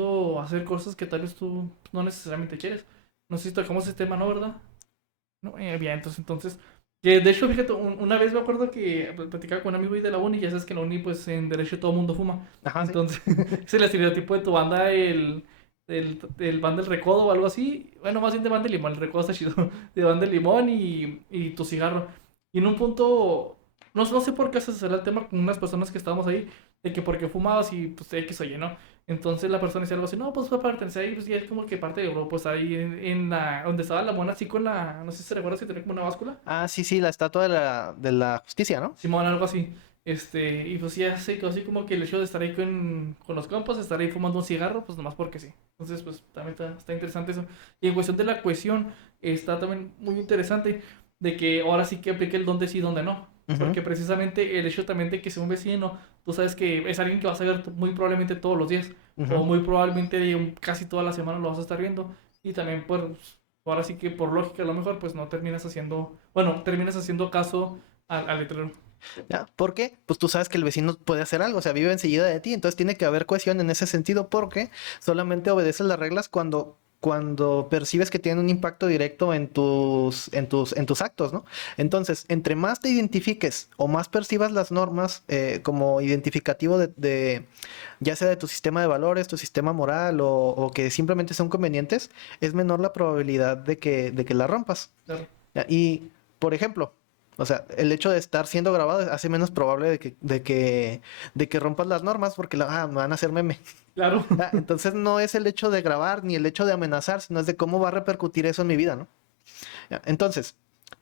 cosas que tal vez tú no necesariamente quieres. No sé si tocamos ese tema, ¿no? ¿Verdad? No, bien, entonces, que de hecho, fíjate, una vez me acuerdo que platicaba con un amigo ahí de la uni, y ya sabes que en la uni, pues en derecho todo el mundo fuma. Ajá, sí. Entonces, es el estereotipo de tu banda, el banda del recodo o algo así. Bueno, más bien de banda de limón, el recodo está chido. De banda de limón y tu cigarro. Y en un punto, No, no sé por qué se salió el tema con unas personas que estábamos ahí, de que porque fumabas y pues X o Y, ¿no? Entonces la persona decía algo así, no, pues fue pertenecer ahí, pues y es como que parte del grupo, pues ahí en la, donde estaba la mona así con la, no sé si se recuerda si tenía como una báscula. Ah, sí, sí, la estatua de la justicia, ¿no? Simón, algo así. Y pues ya se quedó así como que el hecho de estar ahí con los compas, estar ahí fumando un cigarro, pues nomás porque sí. Entonces, pues también está interesante eso. Y en cuestión de la cohesión, está también muy interesante de que ahora sí que aplique el dónde sí, dónde no. Ujú, Porque precisamente el hecho también de que sea un vecino, tú sabes que es alguien que vas a ver muy probablemente todos los días, o ujú. muy probablemente casi toda la semana lo vas a estar viendo. Y también, pues, ahora sí que por lógica a lo mejor, pues no terminas haciendo, bueno, terminas haciendo caso al letrero. ¿Ya? ¿Por qué? Pues tú sabes que el vecino puede hacer algo, o sea, vive enseguida de ti, entonces tiene que haber cohesión en ese sentido porque solamente obedeces las reglas cuando percibes que tienen un impacto directo en tus actos, ¿no? Entonces, entre más te identifiques o más percibas las normas como identificativo ya sea de tu sistema de valores, tu sistema moral o que simplemente son convenientes, es menor la probabilidad de que la rompas. Claro. ¿Ya? Y, por ejemplo, o sea, el hecho de estar siendo grabado hace menos probable de que rompas las normas porque me van a hacer meme. Claro. Entonces no es el hecho de grabar ni el hecho de amenazar, sino es de cómo va a repercutir eso en mi vida, ¿no? ¿Ya? Entonces,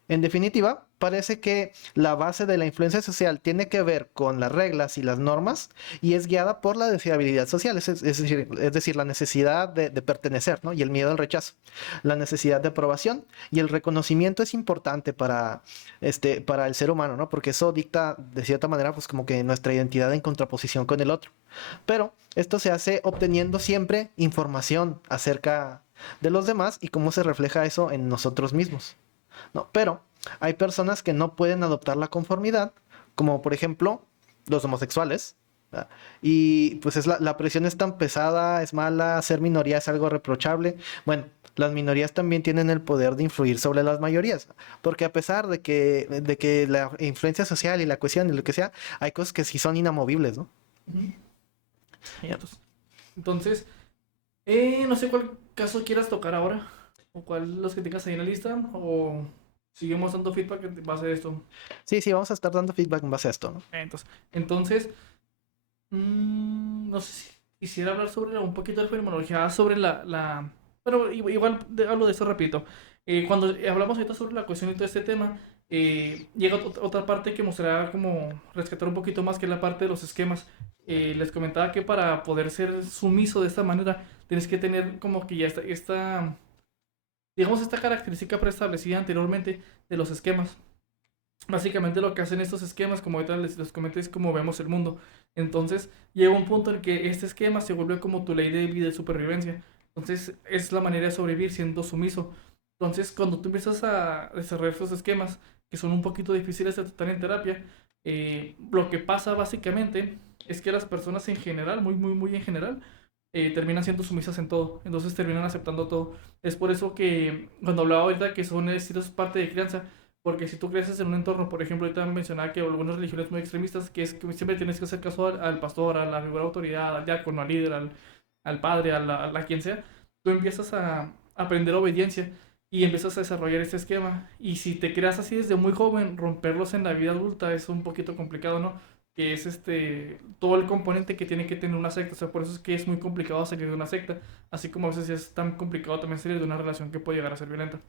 en definitiva, parece que la base de la influencia social tiene que ver con las reglas y las normas y es guiada por la deseabilidad social, es decir, la necesidad de pertenecer, ¿no? Y el miedo al rechazo, la necesidad de aprobación y el reconocimiento es importante para el ser humano, ¿no? Porque eso dicta, de cierta manera, pues como que nuestra identidad en contraposición con el otro. Pero esto se hace obteniendo siempre información acerca de los demás y cómo se refleja eso en nosotros mismos. No, pero hay personas que no pueden adoptar la conformidad, como por ejemplo los homosexuales. ¿Verdad? Y pues la presión es tan pesada, es mala, ser minoría es algo reprochable. Bueno, las minorías también tienen el poder de influir sobre las mayorías, porque a pesar de que la influencia social y la cohesión y lo que sea, hay cosas que sí son inamovibles, ¿no? Ujú. Ya. Entonces, no sé cuál caso quieras tocar ahora, o cuál los que tengas ahí en la lista, o seguimos dando feedback en base a esto. Sí, sí, vamos a estar dando feedback en base a esto, ¿no? Entonces, no sé si quisiera hablar sobre un poquito de fenomenología, sobre pero igual hablo de eso rapidito. Cuando hablamos ahorita sobre la cuestión y todo este tema, llega otra parte que mostrará como rescatar un poquito más, que es la parte de los esquemas. Les comentaba que para poder ser sumiso de esta manera, tienes que tener como que ya digamos, esta característica preestablecida anteriormente de los esquemas. Básicamente lo que hacen estos esquemas, como ahorita les comenté, es como vemos el mundo. Entonces llega un punto en que este esquema se vuelve como tu ley de vida y supervivencia. Entonces es la manera de sobrevivir siendo sumiso. Entonces cuando tú empiezas a desarrollar estos esquemas, que son un poquito difíciles de tratar en terapia, lo que pasa básicamente es que las personas en general, muy en general, terminan siendo sumisas en todo. Entonces terminan aceptando todo. Es por eso que cuando hablaba ahorita que son estilos parte de crianza, porque si tú creces en un entorno, por ejemplo, ahorita mencionaba que algunas religiones muy extremistas, que es que siempre tienes que hacer caso al pastor, a la figura de autoridad, al diácono, al líder, al padre, a quien sea, tú empiezas a aprender obediencia y empiezas a desarrollar este esquema. Y si te creas así desde muy joven, romperlos en la vida adulta es un poquito complicado, ¿no? Que es todo el componente que tiene que tener una secta. O sea, por eso es que es muy complicado salir de una secta, así como a veces es tan complicado también salir de una relación que puede llegar a ser violenta.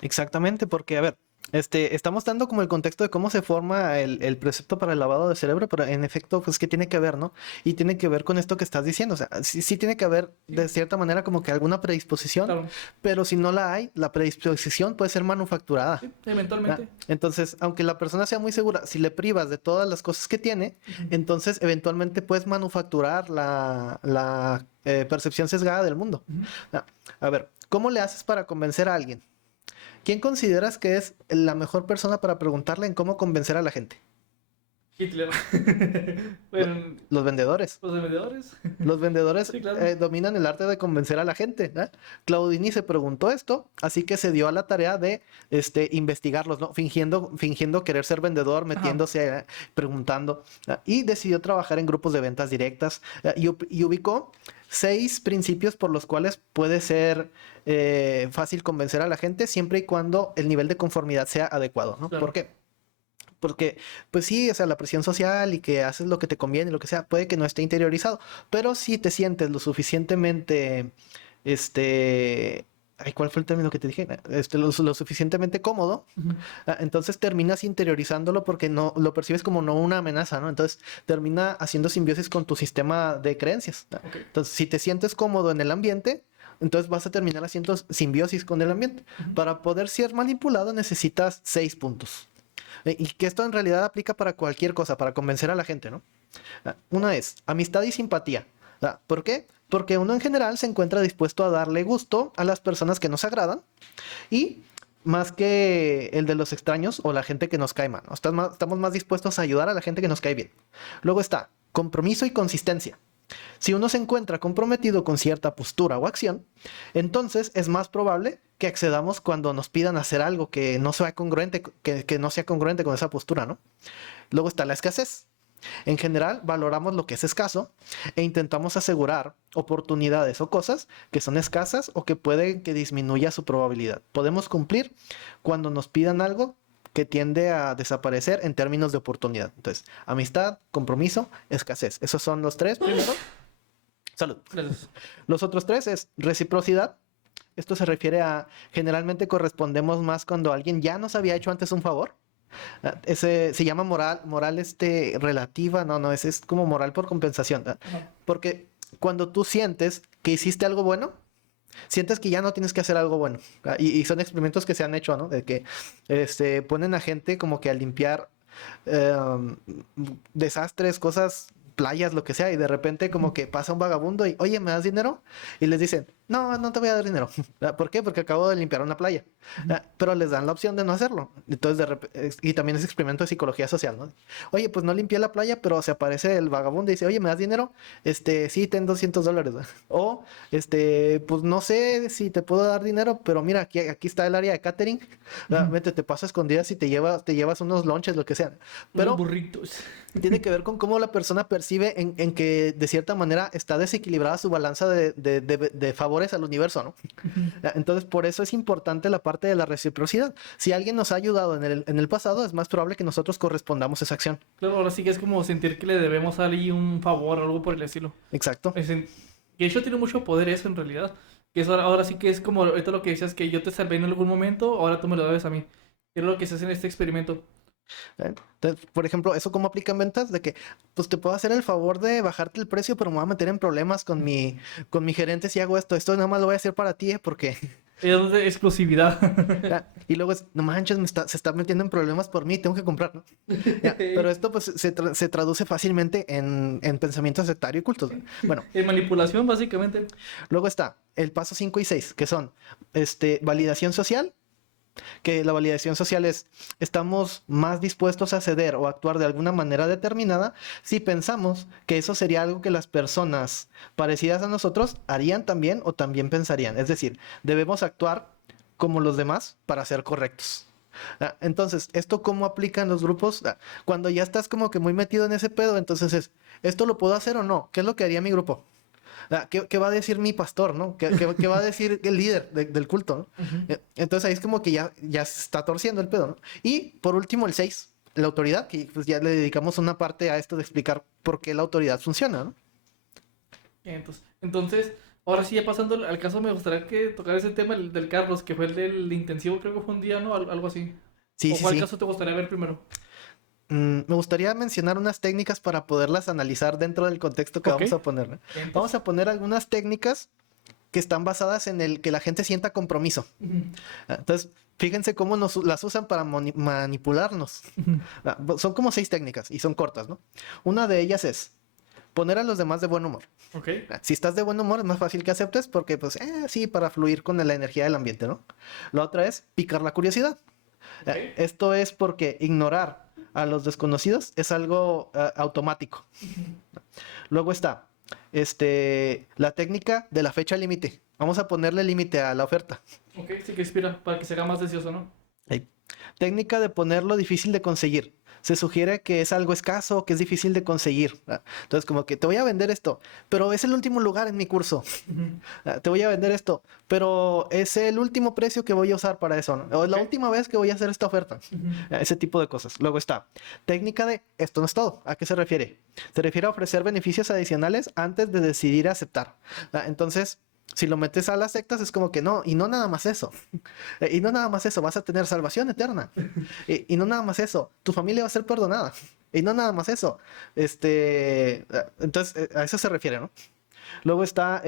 Exactamente, porque, a ver, estamos dando como el contexto de cómo se forma el precepto para el lavado de cerebro, pero en efecto, pues que tiene que ver, ¿no? Y tiene que ver con esto que estás diciendo, o sea, sí, sí tiene que haber de Sí, cierta manera como que alguna predisposición, claro. pero si no la hay, la predisposición puede ser manufacturada. Sí, ¿Verdad? eventualmente. Entonces, aunque la persona sea muy segura, si le privas de todas las cosas que tiene, Ujú. entonces eventualmente puedes manufacturar la percepción sesgada del mundo. Ujú. ¿Verdad? A ver, ¿cómo le haces para convencer a alguien? ¿Quién consideras que es la mejor persona para preguntarle en cómo convencer a la gente? Hitler. Lo- Bueno, Los vendedores. los vendedores. Los vendedores Sí, claro. dominan el arte de convencer a la gente. ¿Eh? Claudini se preguntó esto, así que se dio a la tarea de investigarlos, ¿no? Fingiendo querer ser vendedor, Ajá. metiéndose, preguntando, y decidió trabajar en grupos de ventas directas y ubicó 6 principios por los cuales puede ser fácil convencer a la gente siempre y cuando el nivel de conformidad sea adecuado, ¿no? ¿Por Claro. qué? Porque, pues sí, o sea, la presión social y que haces lo que te conviene, lo que sea, puede que no esté interiorizado, pero si te sientes lo suficientemente, ay, ¿cuál fue el término que te dije? Lo suficientemente cómodo, Ujú. entonces terminas interiorizándolo porque no lo percibes como no una amenaza, ¿no? Entonces termina haciendo simbiosis con tu sistema de creencias. Ok. Entonces, si te sientes cómodo en el ambiente, entonces vas a terminar haciendo simbiosis con el ambiente. Ujú. Para poder ser manipulado necesitas 6 puntos. Y que esto en realidad aplica para cualquier cosa, para convencer a la gente, ¿no? Una es amistad y simpatía. ¿Por qué? Porque uno en general se encuentra dispuesto a darle gusto a las personas que nos agradan y más que el de los extraños o la gente que nos cae mal, ¿no? Estamos más dispuestos a ayudar a la gente que nos cae bien. Luego está compromiso y consistencia. Si uno se encuentra comprometido con cierta postura o acción, entonces es más probable que accedamos cuando nos pidan hacer algo que no sea congruente, que no sea congruente con esa postura, ¿no? Luego está la escasez. En general, valoramos lo que es escaso e intentamos asegurar oportunidades o cosas que son escasas o que pueden que disminuya su probabilidad. Podemos cumplir cuando nos pidan algo que tiende a desaparecer en términos de oportunidad. Entonces, amistad, compromiso, escasez. Esos son los 3 primero. Salud. Gracias. Los otros 3 es reciprocidad. Esto se refiere a generalmente correspondemos más cuando alguien ya nos había hecho antes un favor. Ese se llama moral relativa, no, ese es como moral por compensación. Ajá. Porque cuando tú sientes que hiciste algo bueno, sientes que ya no tienes que hacer algo bueno. Y son experimentos que se han hecho, ¿no? De que ponen a gente como que a limpiar eh, desastres, cosas, playas, lo que sea, y de repente como que pasa un vagabundo y, oye, ¿me das dinero? Y les dicen, no, no te voy a dar dinero. ¿Por qué? Porque acabo de limpiar una playa. Pero les dan la opción de no hacerlo. Entonces, y también es experimento de psicología social, ¿no? Oye, pues no limpié la playa, pero se aparece el vagabundo y dice, oye, ¿me das dinero? Sí, ten $200. O, pues no sé si te puedo dar dinero, pero mira, aquí está el área de catering. Vete, te paso a escondidas y te llevas unos lunches, lo que sea. Unos Pero burritos. tiene que ver con cómo la persona percibe en que de cierta manera está desequilibrada su balanza de favores al universo, ¿no? Entonces, por eso es importante la parte de la reciprocidad. Si alguien nos ha ayudado en el pasado, es más probable que nosotros correspondamos esa acción. Claro, ahora sí que es como sentir que le debemos a alguien un favor o algo por el estilo. Exacto. Que eso tiene mucho poder eso en realidad. Que eso ahora sí que es como esto lo que decías, que yo te salvé en algún momento, ahora tú me lo debes a mí. Es lo que se hace en este experimento. Entonces, por ejemplo, eso cómo aplica en ventas, de que pues te puedo hacer el favor de bajarte el precio, pero me voy a meter en problemas con mi gerente si hago esto. Esto nada más lo voy a hacer para ti, porque Es de exclusividad. y luego es, no manches, se está metiendo en problemas por mí, tengo que comprar, ¿no? Pero esto pues se traduce fácilmente en pensamiento sectario y cultos. Bueno, En manipulación, básicamente. luego está el paso 5 y 6 que son validación social, que la validación social es, estamos más dispuestos a ceder o actuar de alguna manera determinada si pensamos que eso sería algo que las personas parecidas a nosotros harían también o también pensarían. Es decir, debemos actuar como los demás para ser correctos. Entonces, ¿esto cómo aplica en los grupos? Cuando ya estás como que muy metido en ese pedo, entonces es, ¿esto lo puedo hacer o no? ¿Qué es lo que haría mi grupo? ¿Qué va a decir mi pastor, no? ¿Qué va a decir el líder del culto, ¿no? Ujú. Entonces ahí es como que ya se está torciendo el pedo, ¿no? Y por último, el 6 la autoridad, que pues ya le dedicamos una parte a esto de explicar por qué la autoridad funciona, ¿no? Entonces, ahora sí, ya pasando al caso, me gustaría que tocar ese tema del Carlos, que fue el del intensivo, creo que fue un día, ¿no? Algo así. Sí, ¿O sí, cuál sí. caso te gustaría ver primero? Me gustaría mencionar unas técnicas para poderlas analizar dentro del contexto que Ok. vamos a poner, ¿no? Vamos Entonces, a poner algunas técnicas que están basadas en el que la gente sienta compromiso. ujú, Entonces, fíjense cómo las usan para manipularnos. ujú, Son como 6 técnicas y son cortas, ¿no? Una de ellas es poner a los demás de buen humor. ok, Si estás de buen humor es más fácil que aceptes porque, pues, sí, para fluir con la energía del ambiente, ¿no? La otra es picar la curiosidad. ok. Esto es porque ignorar a los desconocidos es algo automático. Luego está la técnica de la fecha límite. Vamos a ponerle límite a la oferta. Ok, sí que inspira, para que se haga más deseoso, ¿no? Técnica de ponerlo difícil de conseguir. Se sugiere que es algo escaso, que es difícil de conseguir. Entonces, como que te voy a vender esto, pero es el último lugar en mi curso. Ujú. Te voy a vender esto, pero es el último precio que voy a usar para eso, ¿no? O es la Ok. última vez que voy a hacer esta oferta. Ujú. Ese tipo de cosas. Luego está técnica de esto no es todo. ¿A qué se refiere? Se refiere a ofrecer beneficios adicionales antes de decidir aceptar. Entonces, si lo metes a las sectas es como que no, y no nada más eso. Y no nada más eso, vas a tener salvación eterna. Y no nada más eso, tu familia va a ser perdonada. Y no nada más eso. Entonces, a eso se refiere, ¿no? Luego está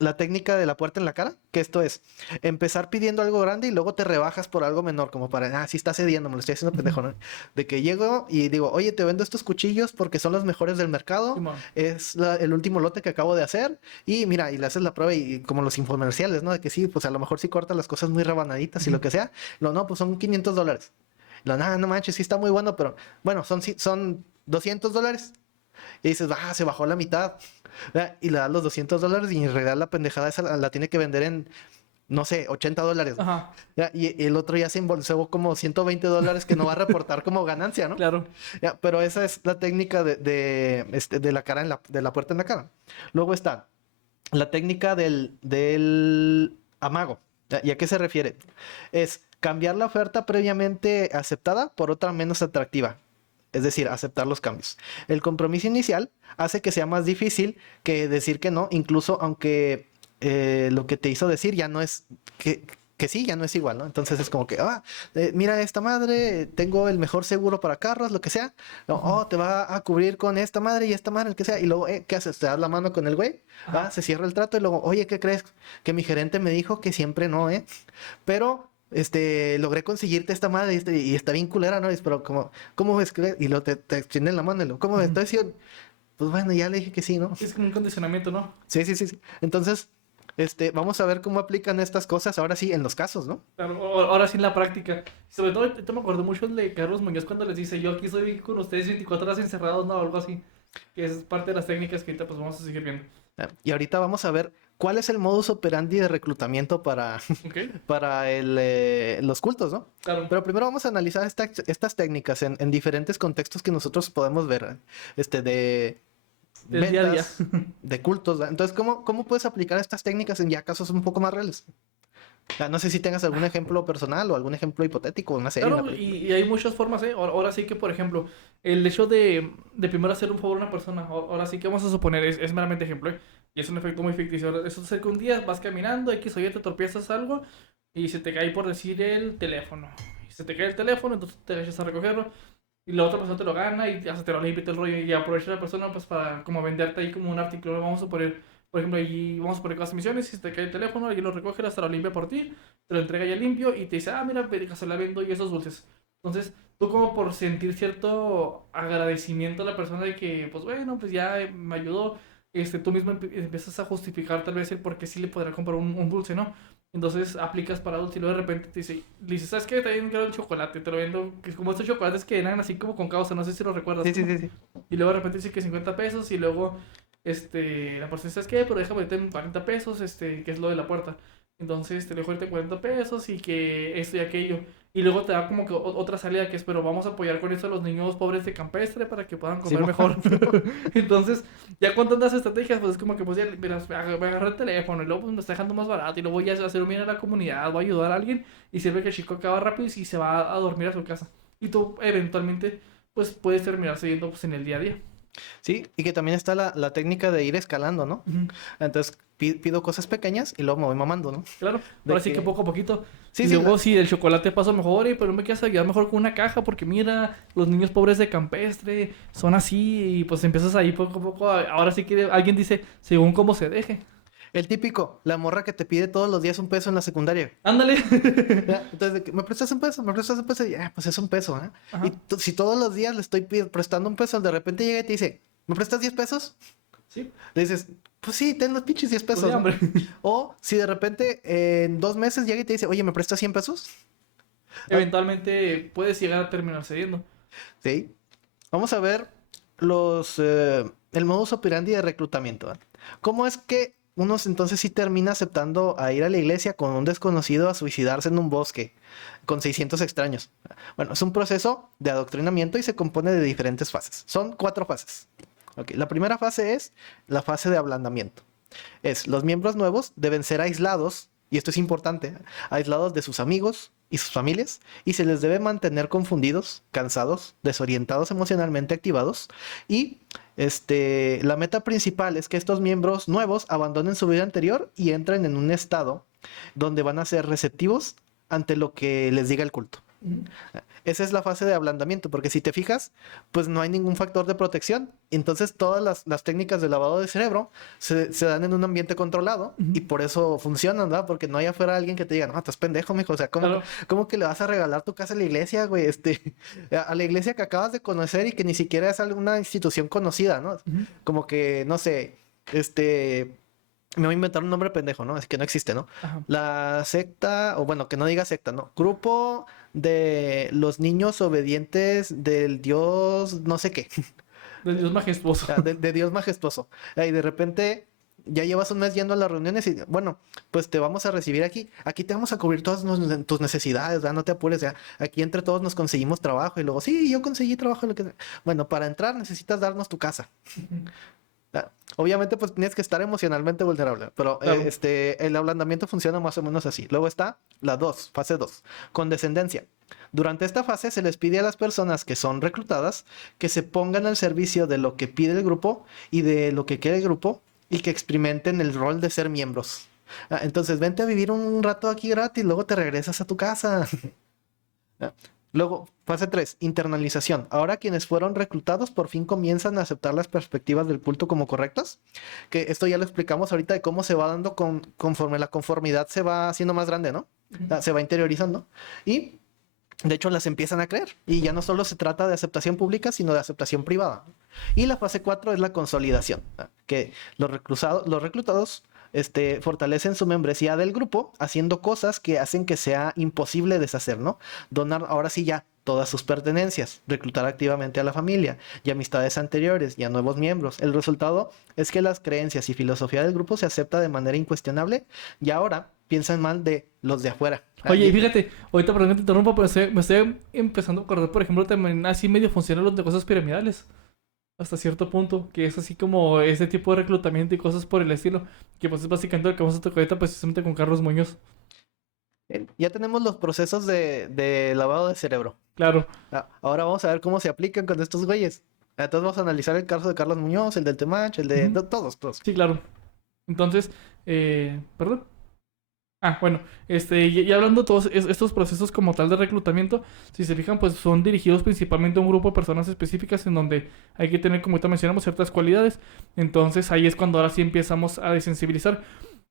la técnica de la puerta en la cara, que esto es empezar pidiendo algo grande y luego te rebajas por algo menor, como para, si está cediendo, me lo estoy haciendo pendejo, ¿no? De que llego y digo, oye, te vendo estos cuchillos porque son los mejores del mercado, Simón. es el último lote que acabo de hacer, y mira, y le haces la prueba y como los infomerciales, ¿no? De que sí, pues a lo mejor sí cortas las cosas muy rebanaditas y lo que sea, no, pues son $500. Nada, no manches, sí está muy bueno, pero bueno, son $200. Y dices, se bajó la mitad. ¿Verdad? Y le das los $200 y en realidad la pendejada esa la tiene que vender en, no sé, $80. Ajá, ¿Ya? Y el otro ya se embolsó como $120 que no va a reportar como ganancia, ¿no? claro. ¿Ya? Pero esa es la técnica de la cara de la puerta en la cara. Luego está la técnica del amago. ¿Ya? ¿Y a qué se refiere? Es cambiar la oferta previamente aceptada por otra menos atractiva. Es decir, aceptar los cambios. El compromiso inicial hace que sea más difícil que decir que no, incluso aunque lo que te hizo decir ya no es que sí, ya no es igual, ¿no? Entonces es como que, mira esta madre, tengo el mejor seguro para carros, lo que sea. No, Ujú. te va a cubrir con esta madre y esta madre, el que sea. Y luego, ¿qué haces? Te das la mano con el güey, Ajá. se cierra el trato y luego, oye, ¿qué crees? Que mi gerente me dijo que siempre no, ¿eh? Pero logré conseguirte esta madre y está bien culera, ¿no? Pero ¿cómo ves que? Y lo te extienden la mano y lo, ¿cómo ves? Ujú. Entonces yo, pues bueno, ya le dije que sí, ¿no? Sí, es como un condicionamiento, ¿no? Sí, sí, sí, sí. Entonces, vamos a ver cómo aplican estas cosas ahora sí en los casos, ¿no? Claro, ahora sí en la práctica. Sobre todo, ahorita me acuerdo mucho de Carlos Muñoz cuando les dice, yo aquí estoy con ustedes 24 horas encerrados, no, algo así. Que es parte de las técnicas que ahorita pues vamos a seguir viendo. Y ahorita vamos a ver cuál es el modus operandi de reclutamiento para, ¿Ok? para los cultos, ¿no? Claro, Pero primero vamos a analizar estas técnicas en diferentes contextos que nosotros podemos ver, de del día a día. ventas, de cultos. ¿Va? Entonces, ¿cómo puedes aplicar estas técnicas en ya casos un poco más reales? No sé si tengas algún ejemplo personal o algún ejemplo hipotético, una serie, una Claro, película. y hay muchas formas, ¿eh? Ahora sí que, por ejemplo, el hecho de primero hacer un favor a una persona, ahora sí que vamos a suponer, es meramente ejemplo, ¿eh? Y es un efecto muy ficticio. Eso es que un día vas caminando, X o Y, te tropiezas algo y se te cae por decir el teléfono. Y se te cae el teléfono, entonces te echas a recogerlo y la otra persona te lo gana y hasta te lo limpia y todo el rollo y aprovecha la persona pues para como venderte ahí como un artículo. Vamos a poner, por ejemplo, ahí vamos a poner cosas misiones, si se te cae el teléfono, alguien lo recoge, hasta lo limpia por ti, te lo entrega ya limpio y te dice, mira, se la vendo y esos dulces. Entonces, tú como por sentir cierto agradecimiento a la persona de que, pues bueno, pues ya me ayudó, tú mismo empiezas a justificar tal vez el por qué sí le podrá comprar un dulce, ¿no? Entonces aplicas para adultos y luego de repente te dice, le dices, ¿sabes qué? También quiero el chocolate, te lo vendo, que es como estos chocolates que eran así como con causa, no sé si lo recuerdas. Sí, sí, sí, sí. Y luego de repente dice que 50 pesos y luego, la persona dice, ¿sabes qué? Pero déjame ahorita en 40 pesos, que es lo de la puerta. Entonces te dejo ahorita en 40 pesos y que esto y aquello. Y luego te da como que otra salida que es, pero vamos a apoyar con esto a los niños pobres de campestre para que puedan Sí, comer mejor. Entonces, ya con tantas estrategias, pues es como que, pues ya, mira, voy a agarrar el teléfono y luego pues, me está dejando más barato y luego voy a hacer un bien a la comunidad, voy a ayudar a alguien y sirve que el chico acaba rápido y se va a dormir a su casa. Y tú eventualmente, pues puedes terminar siguiendo pues, en el día a día. sí, y que también está la técnica de ir escalando, ¿no? Ujú. Entonces pido cosas pequeñas y luego me voy mamando, ¿no? Claro, De ahora sí que que, poco a poquito. sí, Y sí, luego si el chocolate pasa mejor, pero me quieres ayudar mejor con una caja porque mira, los niños pobres de campestre son así y pues empiezas ahí poco a poco. Ahora sí que alguien dice, según cómo se deje. el típico, la morra que te pide todos los días un peso en la secundaria. Ándale. ¿Ya? Entonces, ¿me prestas un peso? ¿Me prestas un peso? Y pues es un peso, ¿eh? Y Ajá, si todos los días le estoy prestando un peso, de repente llega y te dice, ¿me prestas 10 pesos? sí, Le dices, pues sí, ten los pinches 10 pues de pesos, ¿no? hambre. O si de repente en 2 meses llega y te dice, oye, ¿me prestas 100 pesos? Ah, Eventualmente puedes llegar a terminar cediendo. sí. Vamos a ver el modus operandi de reclutamiento. ¿Eh? ¿Cómo es que unos entonces sí termina aceptando a ir a la iglesia con un desconocido a suicidarse en un bosque con 600 extraños. Bueno, es un proceso de adoctrinamiento y se compone de diferentes fases. Son 4 fases. Okay. La primera fase es la fase de ablandamiento. Los miembros nuevos deben ser aislados, y esto es importante, aislados de sus amigos y sus familias, y se les debe mantener confundidos, cansados, desorientados emocionalmente activados, y la meta principal es que estos miembros nuevos abandonen su vida anterior y entren en un estado donde van a ser receptivos ante lo que les diga el culto. Esa es la fase de ablandamiento, porque si te fijas, pues no hay ningún factor de protección. Entonces todas las técnicas de lavado de cerebro se dan en un ambiente controlado y por eso funcionan, ¿verdad? Porque no hay afuera alguien que te diga, no, estás pendejo, mijo. O sea, Claro. ¿cómo que le vas a regalar tu casa a la iglesia, güey? A la iglesia que acabas de conocer y que ni siquiera es alguna institución conocida, ¿no? Como que, no sé, me voy a inventar un nombre pendejo, ¿no? Es que no existe, ¿no? Ajá. La secta, o bueno, que no diga secta, ¿no? Grupo de los niños obedientes del dios no sé qué. Del Dios majestuoso. De Dios majestuoso. Y de repente ya llevas un mes yendo a las reuniones y bueno, pues te vamos a recibir aquí. Aquí te vamos a cubrir todas tus necesidades, ¿verdad? No te apures, ya. Aquí entre todos nos conseguimos trabajo y luego, sí, yo conseguí trabajo. Bueno, para entrar necesitas darnos tu casa. Obviamente, pues tienes que estar emocionalmente vulnerable, pero Claro. el ablandamiento funciona más o menos así. Luego está la 2, fase 2, condescendencia. Durante esta fase se les pide a las personas que son reclutadas que se pongan al servicio de lo que pide el grupo y de lo que quiere el grupo y que experimenten el rol de ser miembros. Entonces, vente a vivir un rato aquí gratis, luego te regresas a tu casa. Luego, fase 3, internalización. Ahora quienes fueron reclutados por fin comienzan a aceptar las perspectivas del culto como correctas. Que esto ya lo explicamos ahorita de cómo se va dando conforme la conformidad se va haciendo más grande, ¿no? Se va interiorizando. Y de hecho las empiezan a creer. Y ya no solo se trata de aceptación pública, sino de aceptación privada. Y la fase 4 es la consolidación. Que los reclutados fortalecen su membresía del grupo haciendo cosas que hacen que sea imposible deshacer, ¿no? Donar ahora sí ya todas sus pertenencias, reclutar activamente a la familia y amistades anteriores y a nuevos miembros. El resultado es que las creencias y filosofía del grupo se acepta de manera incuestionable y ahora piensan mal de los de afuera. Oye, y fíjate, ahorita perdón que te interrumpa, pero me estoy empezando a acordar, por ejemplo, también así medio funcionan los negocios piramidales. Hasta cierto punto, que es así como ese tipo de reclutamiento y cosas por el estilo, que pues es básicamente lo que vamos a tocar ahorita precisamente con Carlos Muñoz. Ya tenemos los procesos de lavado de cerebro. Claro. Ahora vamos a ver cómo se aplican con estos güeyes. Entonces vamos a analizar el caso de Carlos Muñoz, el del Temach, el de todos. Sí, claro. Entonces, perdón. Bueno, y hablando de todos estos procesos como tal de reclutamiento, si se fijan, pues son dirigidos principalmente a un grupo de personas específicas en donde hay que tener, como ahorita mencionamos, ciertas cualidades. Entonces ahí es cuando ahora sí empezamos a desensibilizar.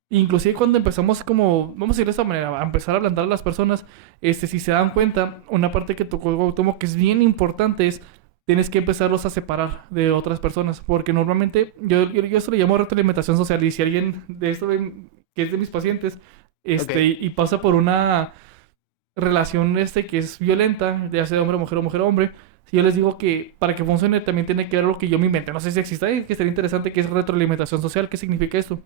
Inclusive cuando empezamos como, vamos a ir de esta manera, a empezar a ablandar a las personas, si se dan cuenta, una parte que tocó Gautomo que es bien importante es, tienes que empezarlos a separar de otras personas, porque normalmente, yo esto le llamo retroalimentación social, y si alguien de esto que es de mis pacientes, y pasa por una relación que es violenta, ya sea de hombre a mujer o mujer a hombre, si yo les digo que para que funcione también tiene que ver lo que yo me invente. No sé si existe, que sería interesante, que es retroalimentación social. ¿Qué significa esto?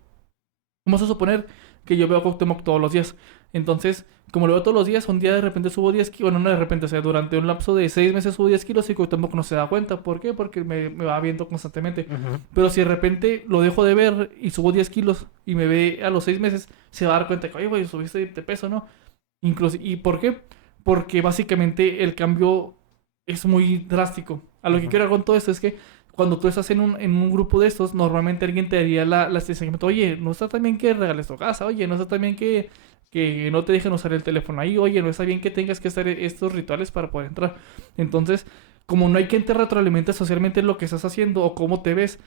Vamos a suponer que yo veo a Cuauhtémoc todos los días. Entonces, como lo veo todos los días, un día de repente subo 10 kilos. Bueno, no de repente, o sea, durante un lapso de 6 meses subo 10 kilos y Cuauhtémoc no se da cuenta. ¿Por qué? Porque me va viendo constantemente. Pero si de repente lo dejo de ver y subo 10 kilos y me ve a los 6 meses, se va a dar cuenta que, oye, güey, subiste de peso, ¿no? Incluso, ¿y por qué? Porque básicamente el cambio es muy drástico. A lo que quiero con todo esto es que cuando tú estás en un grupo de estos, normalmente alguien te haría la seguimiento, oye, no está tan bien que regales tu casa, oye, no está tan bien que no te dejen usar el teléfono ahí, oye, no está bien que tengas que hacer estos rituales para poder entrar. Entonces, como no hay quien te retroalimente socialmente lo que estás haciendo o cómo te ves,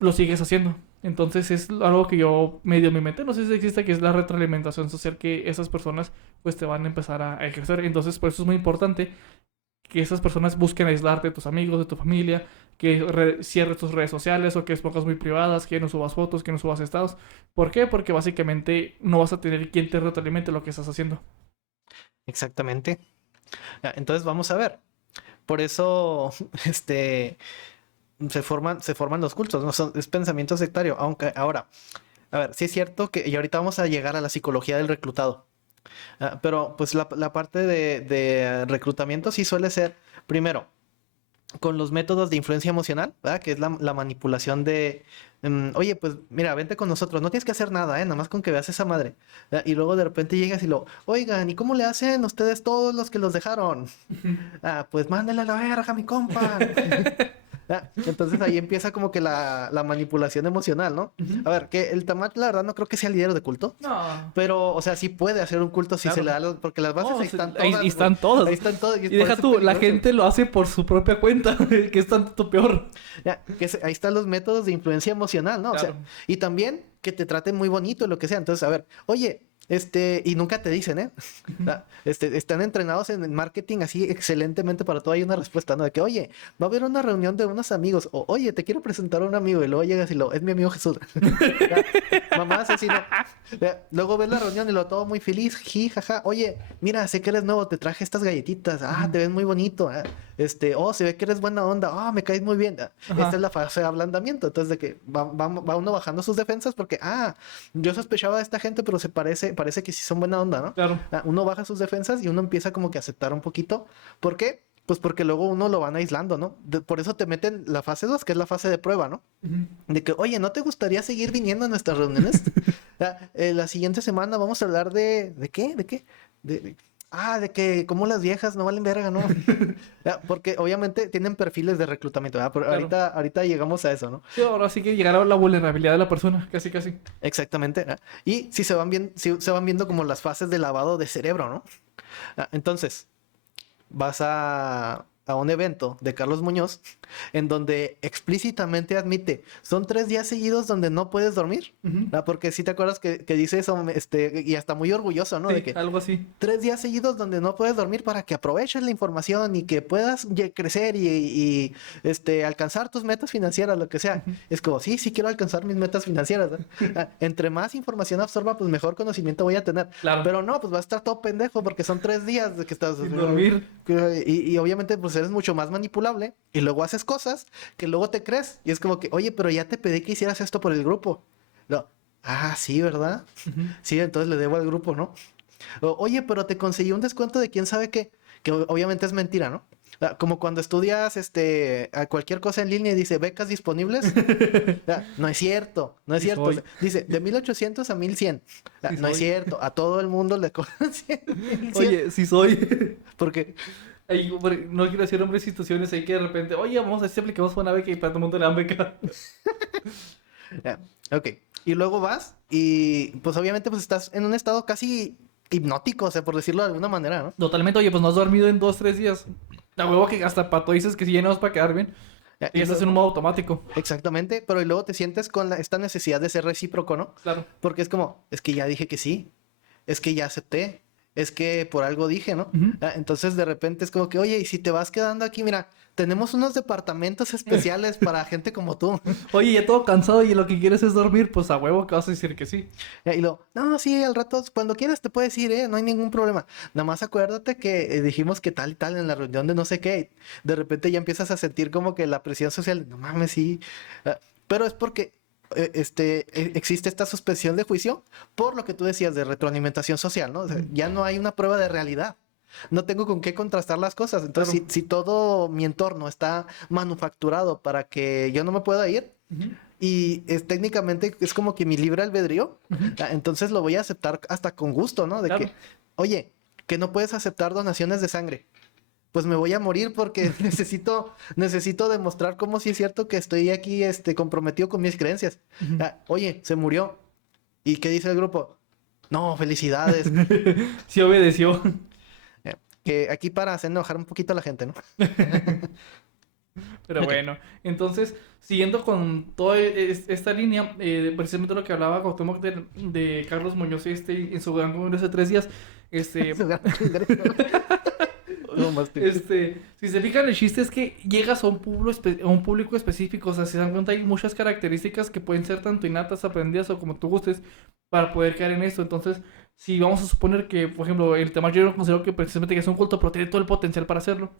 lo sigues haciendo. Entonces es algo que yo medio me mente, no sé si existe, que es la retroalimentación social que esas personas pues te van a empezar a ejercer. Entonces por eso es muy importante que esas personas busquen aislarte de tus amigos, de tu familia, que cierres tus redes sociales o que pongas muy privadas, que no subas fotos, que no subas estados. ¿Por qué? Porque básicamente no vas a tener quien te retroalimente lo que estás haciendo. Exactamente. Entonces vamos a ver. Por eso, se forman los cultos, ¿no? Es pensamiento sectario. Aunque ahora, A ver, sí es cierto que, y ahorita vamos a llegar a la psicología del reclutado. Pero pues la parte de reclutamiento sí suele ser, primero, con los métodos de influencia emocional, ¿verdad? Que es la manipulación de, oye, pues mira, vente con nosotros, no tienes que hacer nada, ¿eh? Nada más con que veas esa madre. ¿Verdad? Y luego de repente llegas y oigan, ¿y cómo le hacen ustedes todos los que los dejaron? Pues mándale a la verga, mi compa. Entonces ahí empieza como que la manipulación emocional, ¿no? Ujú. A ver, que el Tamash, la verdad, no creo que sea líder de culto. No, Pero, o sea, sí puede hacer un culto si se le claro. da porque las bases No, ahí están ahí todas, güey. están todas. Ahí están todas. Y Por deja eso es tú, la peligroso. gente lo hace por su propia cuenta, que es tanto peor. Ahí están los métodos de influencia emocional, ¿no? O sea, Claro. y también que te traten muy bonito, lo que sea. Entonces, a ver, oye, y nunca te dicen, ¿eh? Están entrenados en el marketing así excelentemente para todo. Hay una respuesta, ¿no? De que, oye, va a haber una reunión de unos amigos, o oye, te quiero presentar a un amigo, y luego llegas y es mi amigo Jesús. Ya, mamás así, ¿no? Luego ves la reunión y todo muy feliz, jaja, oye, mira, sé que eres nuevo, te traje estas galletitas, te ves muy bonito, se ve que eres buena onda, me caes muy bien. Esta es Ajá. la fase de ablandamiento, entonces de que va uno bajando sus defensas porque, yo sospechaba de esta gente, pero parece que sí son buena onda, ¿no? Claro. Uno baja sus defensas y uno empieza como que a aceptar un poquito. ¿Por qué? Pues porque luego uno lo van aislando, ¿no? Por eso te meten la fase 2 que es la fase de prueba, ¿no? Ujú. De que, oye, ¿no te gustaría seguir viniendo a nuestras reuniones? La siguiente semana vamos a hablar ¿de qué? ¿De qué? De que como las viejas no valen verga, ¿no? Porque obviamente tienen perfiles de reclutamiento, ¿verdad? Pero Claro. ahorita llegamos a eso, ¿no? Sí, ahora sí que llegará la vulnerabilidad de la persona, casi, casi. Exactamente, ¿verdad? Y si se van viendo como las fases de lavado de cerebro, ¿no? Entonces, vas a un evento de Carlos Muñoz en donde explícitamente admite, son 3 días seguidos donde no puedes dormir, Ujú. porque si te acuerdas que dice eso, y hasta muy orgulloso, ¿no? De Sí, que algo así. 3 días seguidos donde no puedes dormir para que aproveches la información y que puedas crecer y alcanzar tus metas financieras, lo que sea. Ujú. Es como, sí quiero alcanzar mis metas financieras, ¿no? Entre más información absorba, pues mejor conocimiento voy a tener. Claro. Pero no, pues va a estar todo pendejo porque son 3 días de que estás... Sin dormir. Y obviamente pues eres mucho más manipulable y luego haces cosas que luego te crees. Y es como que, oye, pero ya te pedí que hicieras esto por el grupo. No. Sí, ¿verdad? Ujú. Sí, entonces le debo al grupo, ¿no? Oye, pero te conseguí un descuento de quién sabe qué, que obviamente es mentira, ¿no? Como cuando estudias a cualquier cosa en línea y dice becas disponibles. No es cierto, no es Sí cierto. O soy. sea, dice de 1800 a 1100. Sí No es soy. cierto, a todo el mundo le cobran 1100. Oye, sí soy. Porque, No quiero decir nombres y situaciones ahí que de repente, oye, vamos a ver si aplicamos para una beca y para todo el mundo le dan beca. ya, ok. Y luego vas y pues obviamente pues estás en un estado casi hipnótico, o sea, por decirlo de alguna manera, ¿no? Totalmente, oye, pues no has dormido en 2, 3 días. La huevo que hasta pato dices que si llenamos para quedar bien. Y Y estás en un modo automático. exactamente, pero y luego te sientes con esta necesidad de ser recíproco, ¿no? Claro. Porque es como, es que ya dije que sí, es que ya acepté, es que por algo dije, ¿no? Ujú. Entonces de repente es como que, oye, y si te vas quedando aquí, mira, tenemos unos departamentos especiales para gente como tú. Oye, ya todo cansado y lo que quieres es dormir, pues a huevo que vas a decir que sí. Y no, sí, al rato, cuando quieras te puedes ir, ¿eh? No hay ningún problema. Nada más acuérdate que dijimos que tal y tal en la reunión de no sé qué. De repente ya empiezas a sentir como que la presión social, no mames, sí. Pero es porque existe esta suspensión de juicio por lo que tú decías de retroalimentación social, ¿no? O sea, ya no hay una prueba de realidad. No tengo con qué contrastar las cosas. Entonces, Claro. si todo mi entorno está manufacturado para que yo no me pueda ir, Ujú. y técnicamente es como que mi libre albedrío, Ujú. entonces lo voy a aceptar hasta con gusto, ¿no? De Claro. que, oye, que no puedes aceptar donaciones de sangre. Pues me voy a morir porque necesito demostrar cómo sí es cierto que estoy aquí comprometido con mis creencias. Ujú. Oye, se murió. ¿Y qué dice el grupo? No, felicidades. Sí obedeció. Que aquí para hacer enojar un poquito a la gente, ¿no? Pero Ok. bueno, entonces, siguiendo con toda esta línea, precisamente lo que hablaba Cuauhtémoc de Carlos Muñoz en su gran congreso de 3 días, este, Su gran congreso. No, más que- si se fijan, el chiste es que llegas a a un público específico, o sea, si se dan cuenta, hay muchas características que pueden ser tanto innatas, aprendidas o como tú gustes, para poder caer en esto. Entonces, si vamos a suponer que, por ejemplo, el tema yo considero que precisamente que es un culto, pero tiene todo el potencial para hacerlo.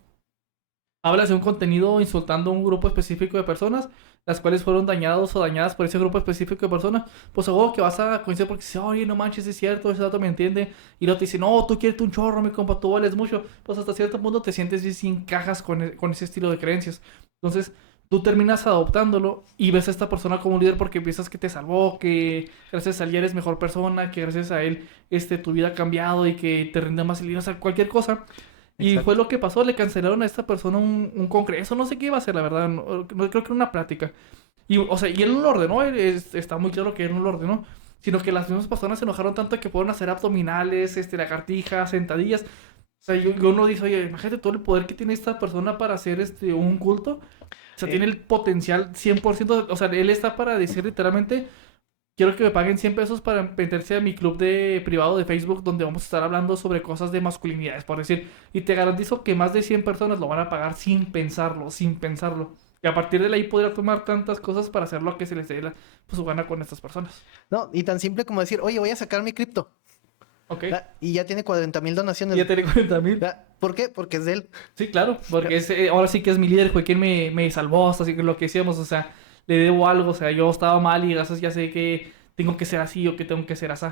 Hablas de un contenido insultando a un grupo específico de personas, las cuales fueron dañados o dañadas por ese grupo específico de personas, pues seguro que vas a coincidir porque dices, oye, no manches, es cierto, ese dato me entiende. Y luego te dice, no, tú quieres un chorro, mi compa, tú vales mucho. Pues hasta cierto punto te sientes bien si encajas con ese estilo de creencias. Entonces, tú terminas adoptándolo y ves a esta persona como un líder porque piensas que te salvó, que gracias a él ya eres mejor persona, que gracias a él tu vida ha cambiado y que te rinde más el día, o sea, cualquier cosa. Y fue Exacto. lo que pasó, le cancelaron a esta persona un congreso, no sé qué iba a hacer, la verdad, no creo que era una plática. Y, o sea, y él no lo ordenó, está muy claro que él no lo ordenó, sino que las mismas personas se enojaron tanto que fueron a hacer abdominales, lagartijas, sentadillas. O sea, yo uno dice, oye, imagínate todo el poder que tiene esta persona para hacer un culto. O sea, tiene Eh, el potencial 100%, o sea, él está para decir literalmente, quiero que me paguen 100 pesos para meterse a mi club de privado de Facebook donde vamos a estar hablando sobre cosas de masculinidades, por decir. Y te garantizo que más de 100 personas lo van a pagar sin pensarlo, sin pensarlo. Y a partir de ahí podrá tomar tantas cosas para hacer lo que se les dé pues, su gana con estas personas. no, y tan simple como decir, oye, voy a sacar mi cripto. ¿Ok? Y ya tiene 40,000 Y donaciones. ya tiene 40,000. ¿Por qué? Porque es de él. Sí, claro, porque ahora sí que es mi líder, fue quien me salvó, hasta así que lo que decíamos, o sea, le debo algo, o sea, yo estaba mal y gracias ya sé que tengo que ser así o que tengo que ser así.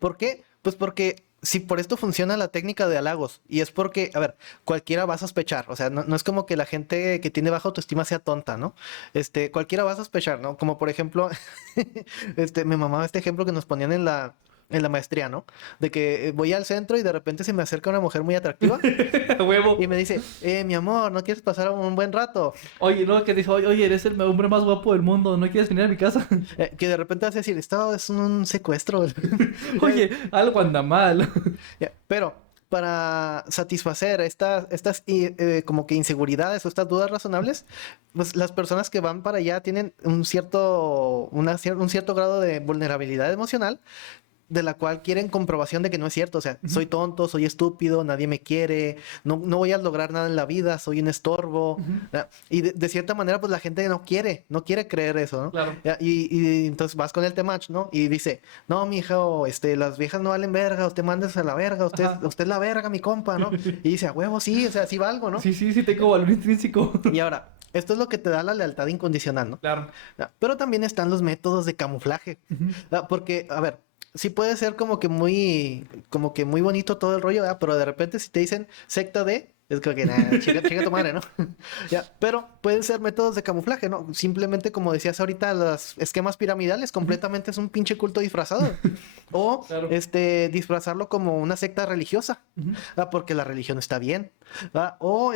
¿Por qué? Pues porque si por esto funciona la técnica de halagos. Y es porque, a ver, cualquiera va a sospechar. O sea, no es como que la gente que tiene baja autoestima sea tonta, ¿no? Cualquiera va a sospechar, ¿no? Como por ejemplo, me mamaba este ejemplo que nos ponían en la maestría, ¿no? De que voy al centro y de repente se me acerca una mujer muy atractiva A huevo. y me dice, mi amor, ¿no quieres pasar un buen rato? Oye, no, que dijo, oye, eres el hombre más guapo del mundo, ¿no quieres venir a mi casa? Que de repente vas a decir, esto es un secuestro. Oye, algo anda mal. Pero para satisfacer estas como que inseguridades o estas dudas razonables, pues las personas que van para allá tienen un cierto grado de vulnerabilidad emocional de la cual quieren comprobación de que no es cierto. O sea, Ujú, soy tonto, soy estúpido, nadie me quiere, no voy a lograr nada en la vida, soy un estorbo. ujú, ¿Ya? Y de cierta manera, pues la gente no quiere creer eso, ¿no? claro. ¿Ya? Y entonces vas con el temach, ¿no? Y dice, no, mijo, las viejas no valen verga, usted mándese a la verga, Ajá. usted es la verga, mi compa, ¿no? Y dice, a huevo, sí, o sea, sí valgo, ¿no? Sí, sí, sí, tengo valor intrínseco. Y ahora, esto es lo que te da la lealtad incondicional, ¿no? Claro. ¿Ya? Pero también están los métodos de camuflaje. Ujú. Porque, a ver, sí puede ser como que muy bonito todo el rollo, ¿verdad? Pero de repente si te dicen secta de, es como que, nah, chica tu madre, ¿no? Ya, pero pueden ser métodos de camuflaje, ¿no? Simplemente, como decías ahorita, los esquemas piramidales, Ujú. completamente es un pinche culto disfrazado. O, Claro. disfrazarlo como una secta religiosa, Ujú. porque la religión está bien, ¿va? O,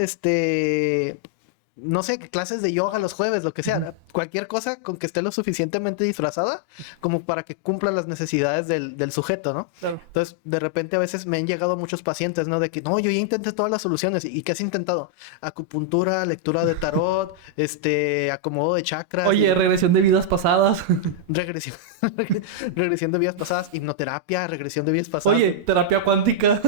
no sé, clases de yoga los jueves, lo que sea, Ujú. ¿no? Cualquier cosa con que esté lo suficientemente disfrazada como para que cumpla las necesidades del sujeto, ¿no? Claro. Entonces, de repente a veces me han llegado muchos pacientes, ¿no? De que, no, yo ya intenté todas las soluciones. ¿Y qué has intentado? Acupuntura, lectura de tarot, acomodo de chakras, Oye, regresión de vidas pasadas. regresión, regresión de vidas pasadas, hipnoterapia, regresión de vidas pasadas. Oye, terapia cuántica.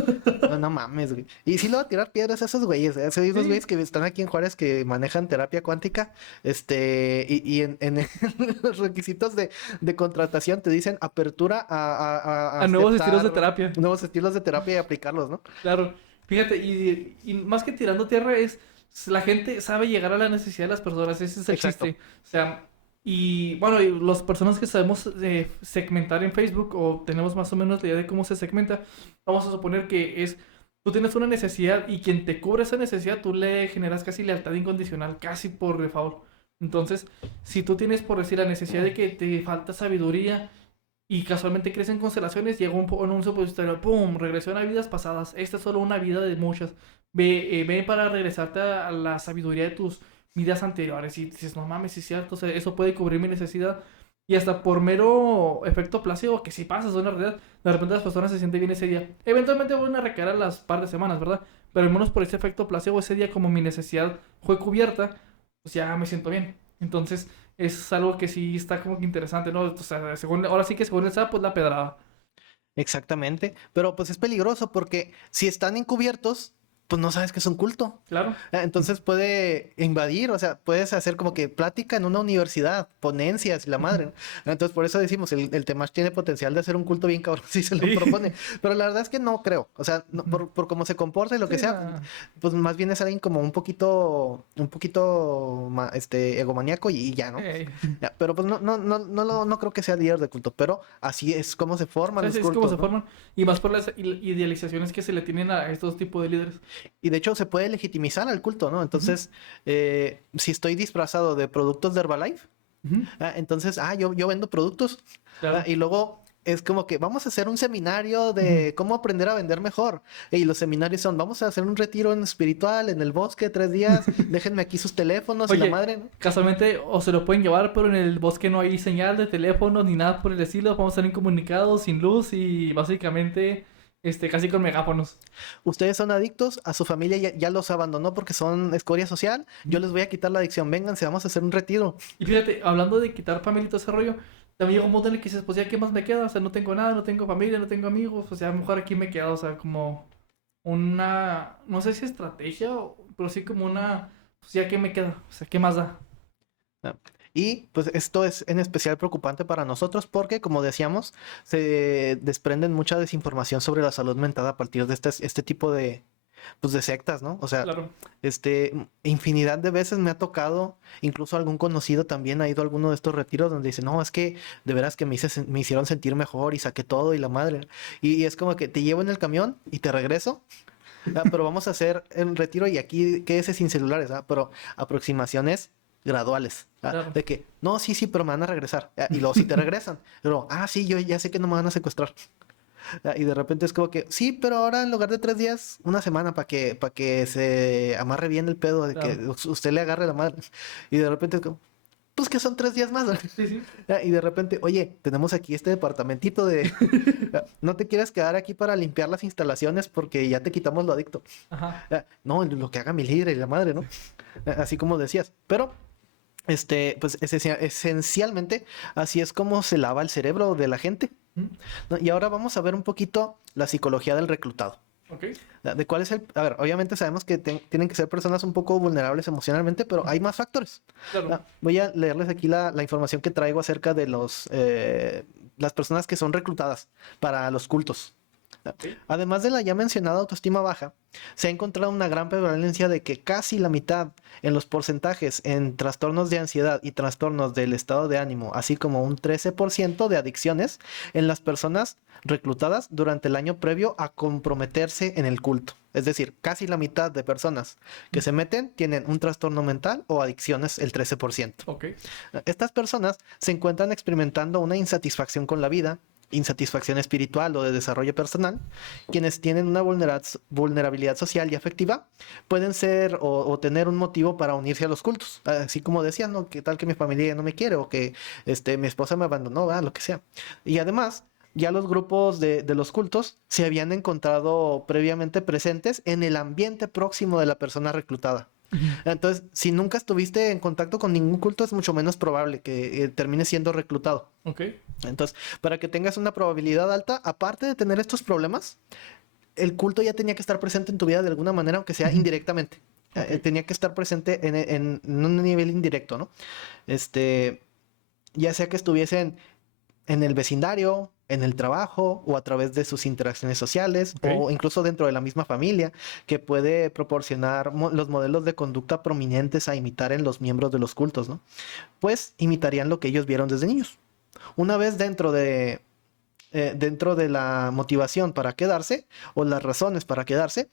No, no mames, güey. Y sí le voy a tirar piedras a esos güeyes, a esos güeyes Sí. que están aquí en Juárez que manejan terapia cuántica, y en los requisitos de contratación te dicen apertura a A nuevos estilos de aceptar terapia. nuevos estilos de terapia y aplicarlos, ¿no? Claro. Fíjate, y más que tirando tierra es, la gente sabe llegar a la necesidad de las personas, ese es el Exacto. chiste. O sea, y bueno, y las personas que sabemos segmentar en Facebook o tenemos más o menos la idea de cómo se segmenta, vamos a suponer que es, tú tienes una necesidad y quien te cubre esa necesidad, tú le generas casi lealtad incondicional, casi por default. Entonces, si tú tienes, por decir, la necesidad de que te falta sabiduría, y casualmente crecen constelaciones, llega en un supositorio, ¡pum! Regresión a vidas pasadas. Esta es solo una vida de muchas. Ve para regresarte a la sabiduría de tus vidas anteriores. Y dices, no mames, sí es cierto, o sea, eso puede cubrir mi necesidad. Y hasta por mero efecto placebo, que si pasa, es una realidad, de repente las personas se sienten bien ese día. Eventualmente vuelven a recaer a las par de semanas, ¿verdad? Pero al menos por ese efecto placebo, ese día como mi necesidad fue cubierta, pues ya me siento bien. Entonces, es algo que sí está como que interesante, ¿no? O sea, según, ahora sí que según el SAP, pues la pedrada. Exactamente. Pero pues es peligroso porque si están encubiertos, pues no sabes que es un culto. Claro. Entonces puede invadir, o sea, puedes hacer como que plática en una universidad, ponencias y la madre, Ujú. ¿no? Entonces por eso decimos, el Temash tiene potencial de hacer un culto bien cabrón si se lo Sí. propone. Pero la verdad es que no creo. O sea, Ujú. por cómo se comporta y lo que Sí, sea, pues más bien es alguien como un poquito egomaníaco y ya, ¿no? eh, Ya, pero pues no creo que sea líder de culto, pero así es como se forman sí, los sí, es como cultos, se ¿no? forman. Y más por las idealizaciones que se le tienen a estos tipos de líderes. Y de hecho se puede legitimizar al culto, ¿no? Ujú, Entonces, si estoy disfrazado de productos de Herbalife, ujú, entonces, yo vendo productos. claro. Y luego es como que vamos a hacer un seminario Ujú. de cómo aprender a vender mejor. Y los seminarios son, vamos a hacer un retiro en espiritual en el bosque 3 días, déjenme aquí sus teléfonos y la Oye, madre, ¿no? casualmente o se lo pueden llevar, pero en el bosque no hay señal de teléfono ni nada por el estilo. Vamos a estar incomunicados, sin luz y básicamente casi con megáfonos. Ustedes son adictos, a su familia ya los abandonó porque son escoria social, yo Ujú. les voy a quitar la adicción, vénganse, vamos a hacer un retiro. Y fíjate, hablando de quitar familia y todo ese rollo, también llegó un momento en el que dices, pues ya, ¿qué más me queda? O sea, no tengo nada, no tengo familia, no tengo amigos. O sea, a lo mejor aquí me quedo, o sea, como una, no sé si estrategia, pero sí como una, pues ya, ¿qué me queda? O sea, ¿qué más da? ¿No? Y pues esto es en especial preocupante para nosotros porque, como decíamos, se desprenden mucha desinformación sobre la salud mental a partir de este tipo pues de sectas, ¿no? O sea, Claro. infinidad de veces me ha tocado, incluso algún conocido también ha ido a alguno de estos retiros donde dice, no, es que de veras que me hicieron sentir mejor y saqué todo y la madre. Y es como que te llevo en el camión y te regreso, pero vamos a hacer el retiro y aquí quédese sin celulares, pero aproximaciones graduales, Claro. de que, no, sí, sí, pero me van a regresar. Y luego si te regresan, pero, sí, yo ya sé que no me van a secuestrar. Y de repente es como que, sí, pero ahora en lugar de 3 días, una semana para que se amarre bien el pedo, de que Claro. usted le agarre la madre. Y de repente es como, pues que son 3 días más. Sí, sí. Y de repente, oye, tenemos aquí este departamentito de, no te quieres quedar aquí para limpiar las instalaciones porque ya te quitamos lo adicto. Ajá. No, lo que haga mi líder y la madre, ¿no? Así como decías. Pero pues esencialmente así es como se lava el cerebro de la gente, Ujú. ¿no? Y ahora vamos a ver un poquito la psicología del reclutado. Ok. De cuál es el... A ver, obviamente sabemos que tienen que ser personas un poco vulnerables emocionalmente, pero hay más factores. Claro. Voy a leerles aquí la información que traigo acerca de las personas que son reclutadas para los cultos. Ok. Además de la ya mencionada autoestima baja, se ha encontrado una gran prevalencia de que casi la mitad en los porcentajes en trastornos de ansiedad y trastornos del estado de ánimo, así como un 13% de adicciones en las personas reclutadas durante el año previo a comprometerse en el culto. Es decir, casi la mitad de personas que se meten tienen un trastorno mental o adicciones, el 13%. Ok. Estas personas se encuentran experimentando una insatisfacción con la vida, insatisfacción espiritual o de desarrollo personal. Quienes tienen una vulnerabilidad social y afectiva pueden ser o tener un motivo para unirse a los cultos. Así como decían, ¿no? ¿Qué tal que mi familia ya no me quiere? O que mi esposa me abandonó, lo que sea. Y además, ya los grupos de los cultos se habían encontrado previamente presentes en el ambiente próximo de la persona reclutada. Ujú. Entonces, si nunca estuviste en contacto con ningún culto, es mucho menos probable que termines siendo reclutado. Ok. Entonces, para que tengas una probabilidad alta, aparte de tener estos problemas, el culto ya tenía que estar presente en tu vida de alguna manera, aunque sea Ujú. indirectamente. Ok. Tenía que estar presente en un nivel indirecto, ¿no? Este, ya sea que estuviesen en el vecindario, en el trabajo o a través de sus interacciones sociales Ok. o incluso dentro de la misma familia, que puede proporcionar los modelos de conducta prominentes a imitar en los miembros de los cultos, ¿no? Pues imitarían lo que ellos vieron desde niños. Una vez dentro de la motivación para quedarse o las razones para quedarse,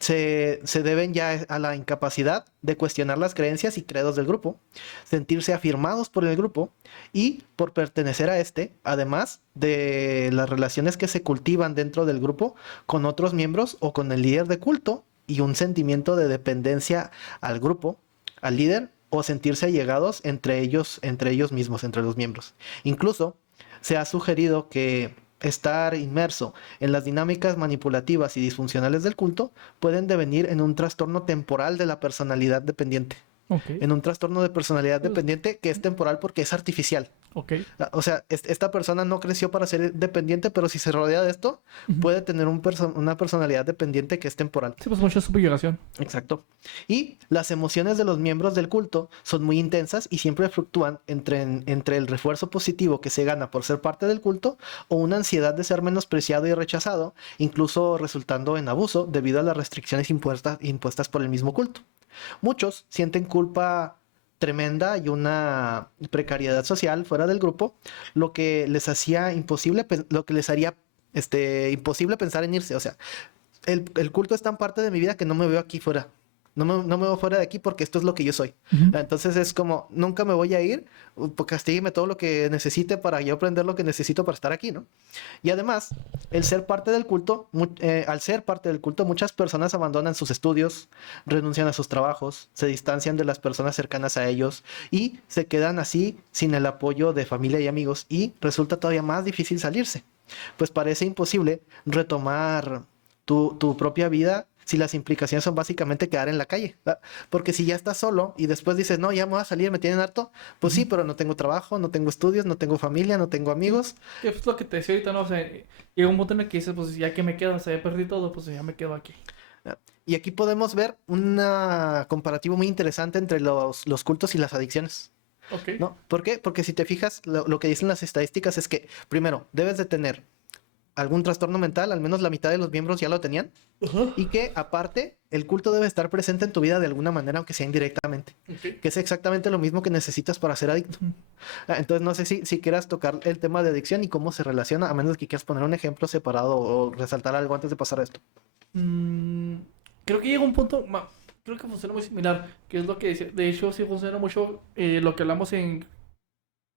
se deben ya a la incapacidad de cuestionar las creencias y credos del grupo, sentirse afirmados por el grupo y por pertenecer a este, además de las relaciones que se cultivan dentro del grupo con otros miembros o con el líder de culto y un sentimiento de dependencia al grupo, al líder o sentirse allegados entre ellos mismos, entre los miembros. Incluso se ha sugerido que estar inmerso en las dinámicas manipulativas y disfuncionales del culto pueden devenir en un trastorno temporal de la personalidad dependiente. Ok. En un trastorno de personalidad Pues, dependiente que es temporal porque es artificial. Ok. O sea, esta persona no creció para ser dependiente, pero si se rodea de esto, Ujú. puede tener una personalidad dependiente que es temporal. Sí, pues mucha subyugación. Exacto. Y las emociones de los miembros del culto son muy intensas y siempre fluctúan entre el refuerzo positivo que se gana por ser parte del culto o una ansiedad de ser menospreciado y rechazado, incluso resultando en abuso debido a las restricciones impuestas por el mismo culto. Muchos sienten culpa tremenda y una precariedad social fuera del grupo, lo que les hacía imposible, lo que les haría imposible pensar en irse. O sea, el culto es tan parte de mi vida que no me veo aquí fuera. No me veo fuera de aquí porque esto es lo que yo soy. Ujú. Entonces es como, nunca me voy a ir, castígueme todo lo que necesite para yo aprender lo que necesito para estar aquí, ¿no? Y además, el ser parte del culto, al ser parte del culto, muchas personas abandonan sus estudios, renuncian a sus trabajos, se distancian de las personas cercanas a ellos y se quedan así sin el apoyo de familia y amigos y resulta todavía más difícil salirse. Pues parece imposible retomar tu propia vida si las implicaciones son básicamente quedar en la calle. ¿Verdad? Porque si ya estás solo y después dices, no, ya me voy a salir, me tienen harto, pues sí, Ujú. pero no tengo trabajo, no tengo estudios, no tengo familia, no tengo Sí, amigos. que es lo que te decía ahorita, ¿no? O sea, llega un punto en el que dices, pues ya que me quedo, o sea, ya perdí todo, pues ya me quedo aquí. Y aquí podemos ver un comparativo muy interesante entre los cultos y las adicciones, Ok. ¿no? ¿Por qué? Porque si te fijas, lo que dicen las estadísticas es que, primero, debes de tener algún trastorno mental, al menos la mitad de los miembros ya lo tenían, Ajá. y que aparte el culto debe estar presente en tu vida de alguna manera, aunque sea indirectamente, Ok. que es exactamente lo mismo que necesitas para ser adicto. Ujú. Entonces no sé si quieras tocar el tema de adicción y cómo se relaciona, a menos que quieras poner un ejemplo separado o resaltar algo antes de pasar a esto. Mm, creo que llega un punto, creo que funciona muy similar, que es lo que decía. De hecho, sí funciona mucho lo que hablamos en.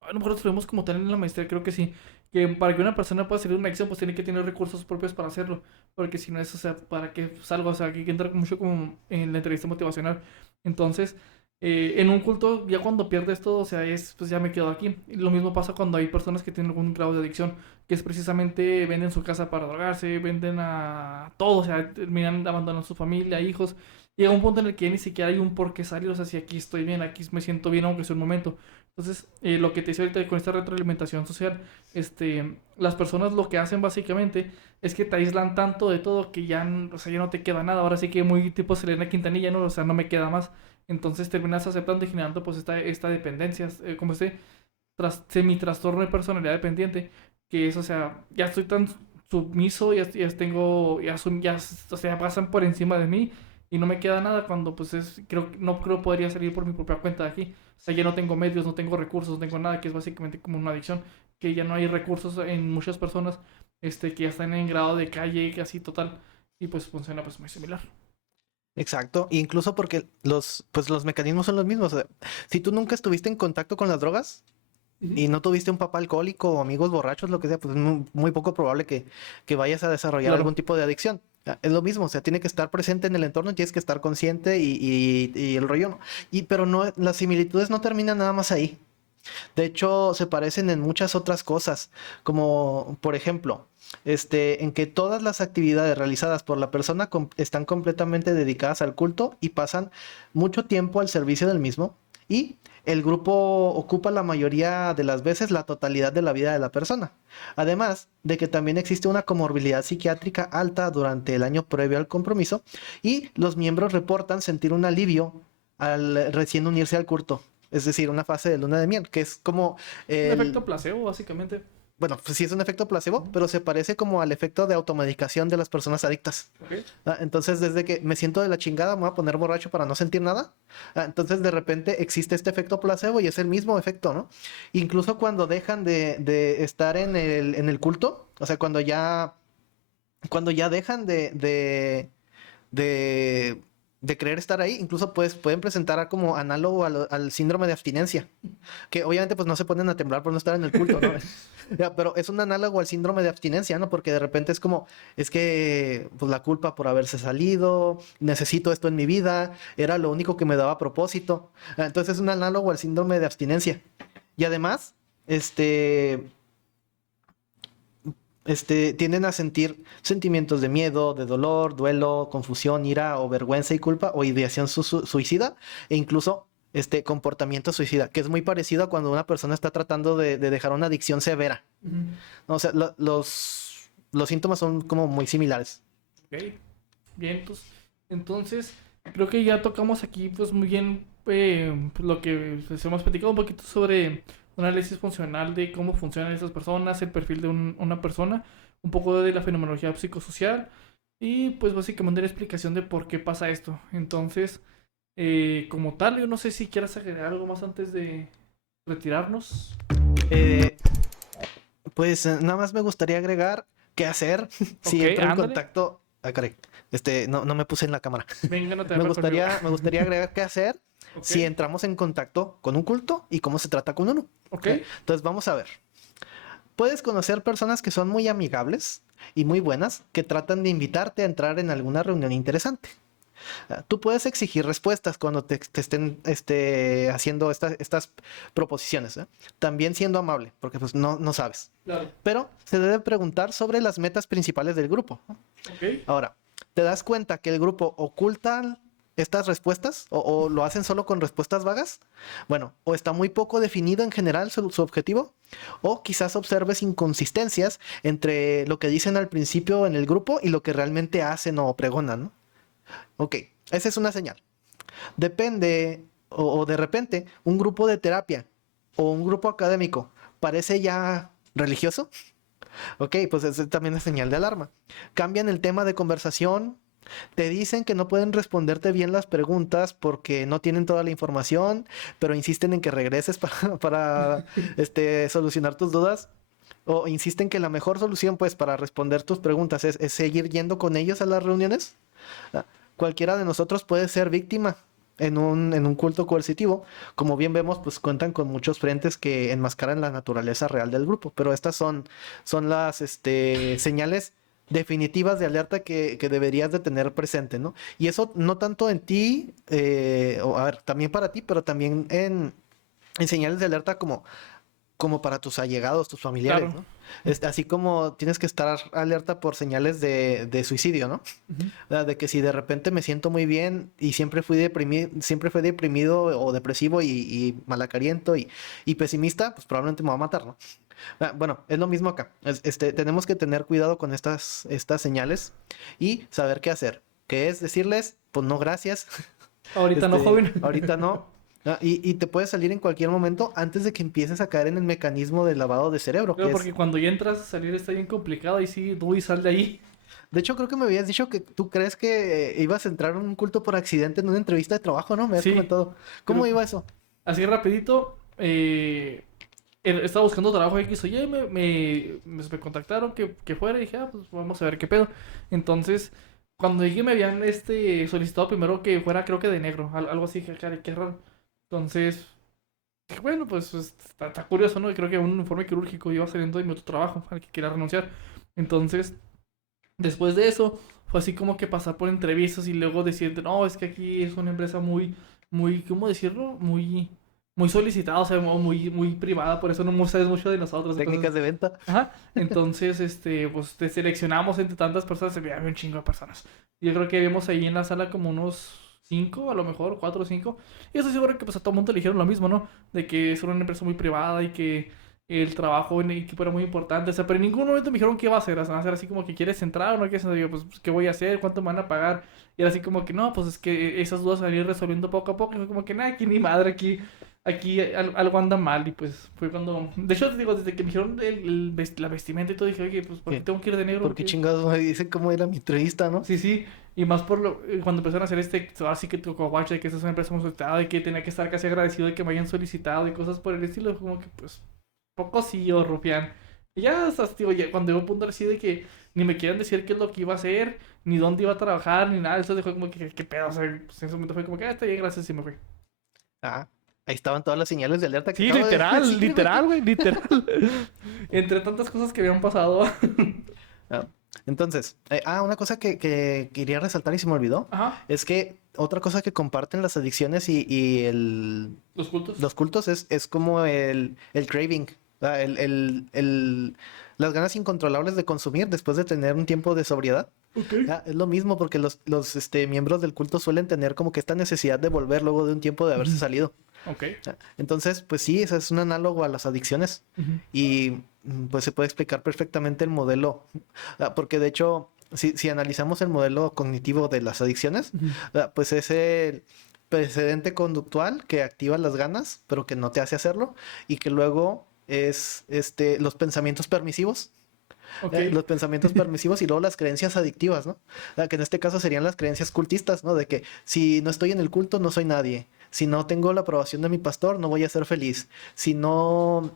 A lo mejor lo tuvimos como tal en la maestría, creo que sí. Que para que una persona pueda salir de una adicción, pues tiene que tener recursos propios para hacerlo. Porque si no es, o sea, para que salga, o sea, aquí hay que entrar mucho como en la entrevista motivacional. Entonces, en un culto, ya cuando pierdes todo, o sea, es, pues ya me quedo aquí. Y lo mismo pasa cuando hay personas que tienen algún grado de adicción, que es precisamente venden su casa para drogarse, venden a todo, o sea, terminan abandonando su familia, hijos. Llega un punto en el que ya ni siquiera hay un por qué salir, o sea, si aquí estoy bien, aquí me siento bien, aunque sea un momento. Entonces, lo que te decía ahorita con esta retroalimentación social, las personas lo que hacen básicamente es que te aíslan tanto de todo que ya, o sea, ya no te queda nada. Ahora sí que muy tipo Selena Quintanilla, ¿no? O sea, no me queda más. Entonces terminas aceptando y generando pues esta dependencia, como semi-trastorno de personalidad dependiente, que es, o sea, ya estoy tan sumiso, ya tengo, o sea, pasan por encima de mí y no me queda nada cuando pues no creo podría salir por mi propia cuenta de aquí. O sea, ya no tengo medios, no tengo recursos, no tengo nada, que es básicamente como una adicción, que ya no hay recursos en muchas personas, que ya están en grado de calle, casi total, y pues funciona pues muy similar. Exacto, incluso porque pues los mecanismos son los mismos. O sea, si tú nunca estuviste en contacto con las drogas Ujú. y no tuviste un papá alcohólico o amigos borrachos, lo que sea, pues es muy poco probable que vayas a desarrollar algún Claro. tipo de adicción. Es lo mismo, o sea, tiene que estar presente en el entorno y tienes que estar consciente y el rollo, ¿no? Pero no, las similitudes no terminan nada más ahí. De hecho, se parecen en muchas otras cosas, como por ejemplo, en que todas las actividades realizadas por la persona están completamente dedicadas al culto y pasan mucho tiempo al servicio del mismo y el grupo ocupa la mayoría de las veces la totalidad de la vida de la persona. Además de que también existe una comorbilidad psiquiátrica alta durante el año previo al compromiso y los miembros reportan sentir un alivio al recién unirse al culto, es decir, una fase de luna de miel, que es como Un el, efecto placebo, básicamente. bueno, pues sí es un efecto placebo, Ujú. pero se parece como al efecto de automedicación de las personas adictas. Ok. Entonces, desde que me siento de la chingada, me voy a poner borracho para no sentir nada. Entonces, de repente existe este efecto placebo y es el mismo efecto, ¿no? Incluso cuando dejan de estar en el culto, o sea, cuando ya dejan de, de querer estar ahí, incluso pues pueden presentar como análogo al síndrome de abstinencia, que obviamente pues no se ponen a temblar por no estar en el culto, ¿no? Ya, pero es un análogo al síndrome de abstinencia, ¿no? Porque de repente es como, es que pues la culpa por haberse salido, necesito esto en mi vida, era lo único que me daba propósito. Entonces es un análogo al síndrome de abstinencia. Y además, este, tienden a sentir sentimientos de miedo, de dolor, duelo, confusión, ira o vergüenza y culpa o ideación suicida e incluso comportamiento suicida, que es muy parecido a cuando una persona está tratando de dejar una adicción severa. Ujú. ¿No? O sea, los síntomas son como muy similares. Ok, bien, pues, entonces creo que ya tocamos aquí pues muy bien pues, lo que pues, hemos platicado un poquito sobre un análisis funcional de cómo funcionan esas personas, el perfil de una persona, un poco de la fenomenología psicosocial y pues básicamente la explicación de por qué pasa esto. Entonces, como tal, yo no sé si quieras agregar algo más antes de retirarnos. Eh, pues nada más me gustaría agregar qué hacer Ok, si entro en ándale. contacto. Ah, caray. No me puse en la cámara. Venga, no te Me agarro conmigo. gustaría, me gustaría agregar qué hacer Ok, si entramos en contacto con un culto y cómo se trata con uno. ok. Entonces vamos a ver. Puedes conocer personas que son muy amigables y muy buenas, que tratan de invitarte a entrar en alguna reunión interesante. Tú puedes exigir respuestas cuando te estén haciendo estas proposiciones, ¿eh? También siendo amable, porque pues no sabes. Claro. Pero se debe preguntar sobre las metas principales del grupo. Ok. Ahora, ¿te das cuenta que el grupo oculta estas respuestas o lo hacen solo con respuestas vagas? Bueno, o está muy poco definido en general su objetivo, o quizás observes inconsistencias entre lo que dicen al principio en el grupo y lo que realmente hacen o pregonan, ¿no? Ok, esa es una señal. Depende, o de repente, un grupo de terapia o un grupo académico parece ya religioso. Ok, pues eso también es señal de alarma. Cambian el tema de conversación, te dicen que no pueden responderte bien las preguntas porque no tienen toda la información, pero insisten en que regreses para solucionar tus dudas. O insisten que la mejor solución, pues, para responder tus preguntas es seguir yendo con ellos a las reuniones. Ah, Cualquiera de nosotros puede ser víctima en un culto coercitivo. Como bien vemos, pues cuentan con muchos frentes que enmascaran la naturaleza real del grupo, pero estas son las señales definitivas de alerta que deberías de tener presente, ¿no? Y eso no tanto en ti, o a ver, también para ti, pero también en señales de alerta como para tus allegados, tus familiares, Claro. ¿no? Así como tienes que estar alerta por señales de suicidio, ¿no? Ujú. De que si de repente me siento muy bien y siempre fui deprimido o depresivo y malacariento y pesimista, pues probablemente me va a matar, ¿no? Bueno, es lo mismo acá. Tenemos que tener cuidado con estas señales y saber qué hacer. Que es decirles, pues no, gracias. Ahorita no, joven. Ahorita no. Y te puede salir en cualquier momento antes de que empieces a caer en el mecanismo de lavado de cerebro, Claro, que es... porque cuando ya entras a salir está bien complicado y sí, tú y sal de ahí. De hecho, creo que me habías dicho que tú crees que ibas a entrar en un culto por accidente en una entrevista de trabajo, ¿no? Me habías Sí, comentado. ¿Cómo creo iba eso? así rapidito. Estaba buscando trabajo X o Y, me contactaron que fuera y dije, ah, pues vamos a ver qué pedo. Entonces, cuando llegué me habían solicitado primero que fuera, creo que de negro, algo así, qué raro. Entonces, dije, bueno, pues está curioso, ¿no? Y creo que un informe quirúrgico iba saliendo de mi otro trabajo al que quería renunciar. Entonces, después de eso, fue así como que pasar por entrevistas y luego decirte, no, es que aquí es una empresa muy, ¿cómo decirlo? Muy solicitada, o sea, muy privada, por eso no sabes mucho de nosotros. Entonces, Técnicas de venta. ajá, entonces, pues te seleccionamos entre tantas personas, había un chingo de personas. Yo creo que vimos ahí en la sala como unos 5, a lo mejor, 4 o 5. Y estoy seguro que pues a todo mundo le dijeron lo mismo, ¿no? De que es una empresa muy privada y que el trabajo en equipo era muy importante. O sea, pero en ningún momento me dijeron qué iba a hacer. O sea, van a ser así como que quieres entrar o no quieres entrar. Yo, pues, ¿qué voy a hacer? ¿Cuánto me van a pagar? Y era así como que no, pues es que esas dudas se van a ir resolviendo poco a poco. Y fue como que nada, aquí ni madre, aquí algo anda mal. Y pues fue cuando. De hecho, te digo, desde que me dijeron la vestimenta y todo, dije, oye, pues, ¿por qué ¿Qué? tengo que ir de negro? ¿Por qué chingados me dicen cómo era mi entrevista, no? Sí, sí, y más cuando empezaron a hacer así que tocó watch de que esta es una empresa muy solicitada y que tenía que estar casi agradecido de que me hayan solicitado y cosas por el estilo, como que pues, poco sí o rufián. Y ya, hasta, tío, ya cuando llegó un punto así de que ni me quieren decir qué es lo que iba a hacer, ni dónde iba a trabajar, ni nada, eso dejó como que, qué pedo, o sea, pues, en ese momento fue como que, está bien, gracias, y me fui. Ah, ahí estaban todas las señales de alerta que Sí, acabo de literal, decir, güey. literal, güey, literal. Entre tantas cosas que habían pasado. Ah, Entonces, una cosa que quería resaltar y se me olvidó, Ajá, es que otra cosa que comparten las adicciones y los cultos. los cultos es como el craving, las ganas incontrolables de consumir después de tener un tiempo de sobriedad. Ok. Es lo mismo porque los miembros del culto suelen tener como que esta necesidad de volver luego de un tiempo de haberse Ujú. salido. Ok. Entonces, pues sí, eso es un análogo a las adicciones Ujú. y pues se puede explicar perfectamente el modelo, porque de hecho, si analizamos el modelo cognitivo de las adicciones, Ujú. pues es el precedente conductual que activa las ganas, pero que no te hace hacerlo, y que luego es los pensamientos permisivos. Ok. Los pensamientos permisivos y luego las creencias adictivas, ¿no? Que en este caso serían las creencias cultistas, ¿no? De que si no estoy en el culto, no soy nadie. Si no tengo la aprobación de mi pastor, no voy a ser feliz. Si no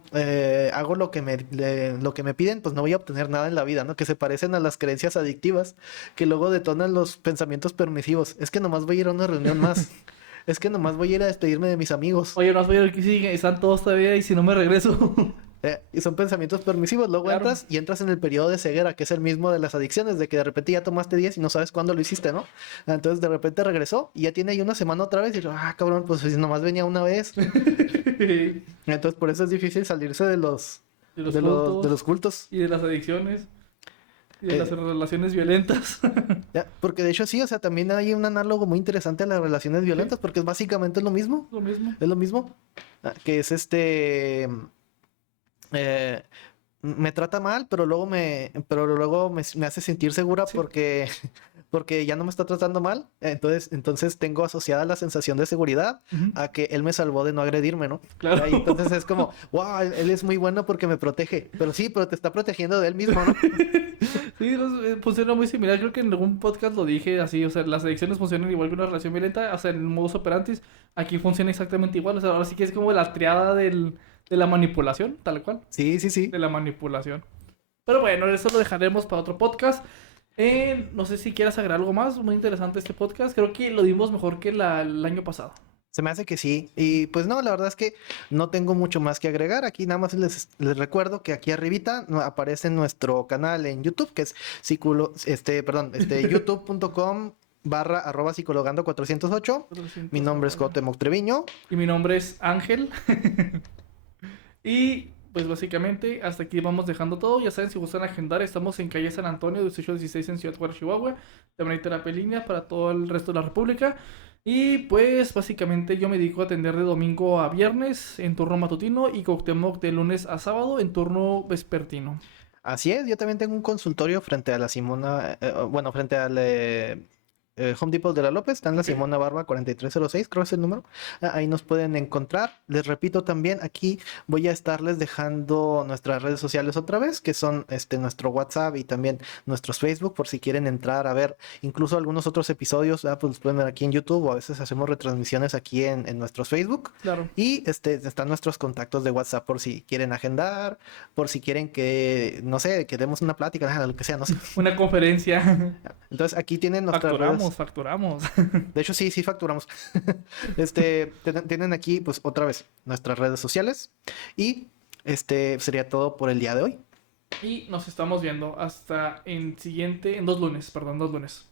hago lo que me piden, pues no voy a obtener nada en la vida, ¿no? Que se parecen a las creencias adictivas que luego detonan los pensamientos permisivos. Es que nomás voy a ir a una reunión más. Es que nomás voy a ir a despedirme de mis amigos. Oye, no has ver que siguen, están todos todavía y si no me regreso. Y son pensamientos permisivos. Luego Claro. entras en el periodo de ceguera, que es el mismo de las adicciones, de que de repente ya tomaste 10 y no sabes cuándo lo hiciste, ¿no? Entonces de repente regresó y ya tiene ahí una semana otra vez y yo, cabrón, pues si nomás venía una vez. De Entonces por eso es difícil salirse de los de cultos los cultos. y de las adicciones y de las Eh, relaciones violentas. porque de hecho sí, o sea, también hay un análogo muy interesante a las relaciones Sí, violentas, porque es básicamente lo mismo. lo mismo. Es lo mismo. Que es eh, me trata mal, pero luego me hace sentir segura Sí, porque, porque ya no me está tratando mal. Entonces tengo asociada la sensación de seguridad ujú, a que él me salvó de no agredirme, ¿no? claro. Y entonces es como, wow, él es muy bueno porque me protege. Pero sí, pero te está protegiendo de él mismo, ¿no? Sí, funciona muy similar. Creo que en algún podcast lo dije así. O sea, las adicciones funcionan igual que una relación violenta. O sea, en el modus operandi aquí funciona exactamente igual. O sea, ahora sí que es como la triada de la manipulación, tal cual. Sí, sí, sí. De la manipulación. Pero bueno, eso lo dejaremos para otro podcast. No sé si quieras agregar algo más. Muy interesante este podcast. Creo que lo dimos mejor que el año pasado. Se me hace que sí. Y pues no, la verdad es que no tengo mucho más que agregar. Aquí nada más les recuerdo que aquí arribita aparece nuestro canal en YouTube, que es youtube.com/@ psicologando 408. Mi nombre es 408. Cuauhtémoc Treviño. Y mi nombre es Ángel. Y pues básicamente hasta aquí vamos dejando todo. Ya saben, si gustan agendar, estamos en calle San Antonio, 1816 en Ciudad Juárez, Chihuahua. También hay terapia en línea para todo el resto de la República. Y pues básicamente yo me dedico a atender de domingo a viernes en turno matutino y Cuauhtémoc de lunes a sábado en turno vespertino. Así es, yo también tengo un consultorio frente a la Simona, bueno, frente al Home Depot de la López, está en la Ok, Simona Barba 4306, creo que es el número. Ahí nos pueden encontrar. Les repito también, aquí voy a estarles dejando nuestras redes sociales otra vez, que son nuestro WhatsApp y también nuestros Facebook, por si quieren entrar a ver incluso algunos otros episodios, pues los pueden ver aquí en YouTube o a veces hacemos retransmisiones aquí en nuestros Facebook. claro. Y están nuestros contactos de WhatsApp por si quieren agendar, por si quieren que, no sé, que demos una plática, lo que sea, no sé. Una conferencia. Entonces aquí tienen nuestras Facturamos, redes. facturamos. De hecho, sí, sí facturamos. Tienen aquí, pues, otra vez, nuestras redes sociales. Y sería todo por el día de hoy. Y nos estamos viendo hasta en 2 lunes, perdón, 2 lunes.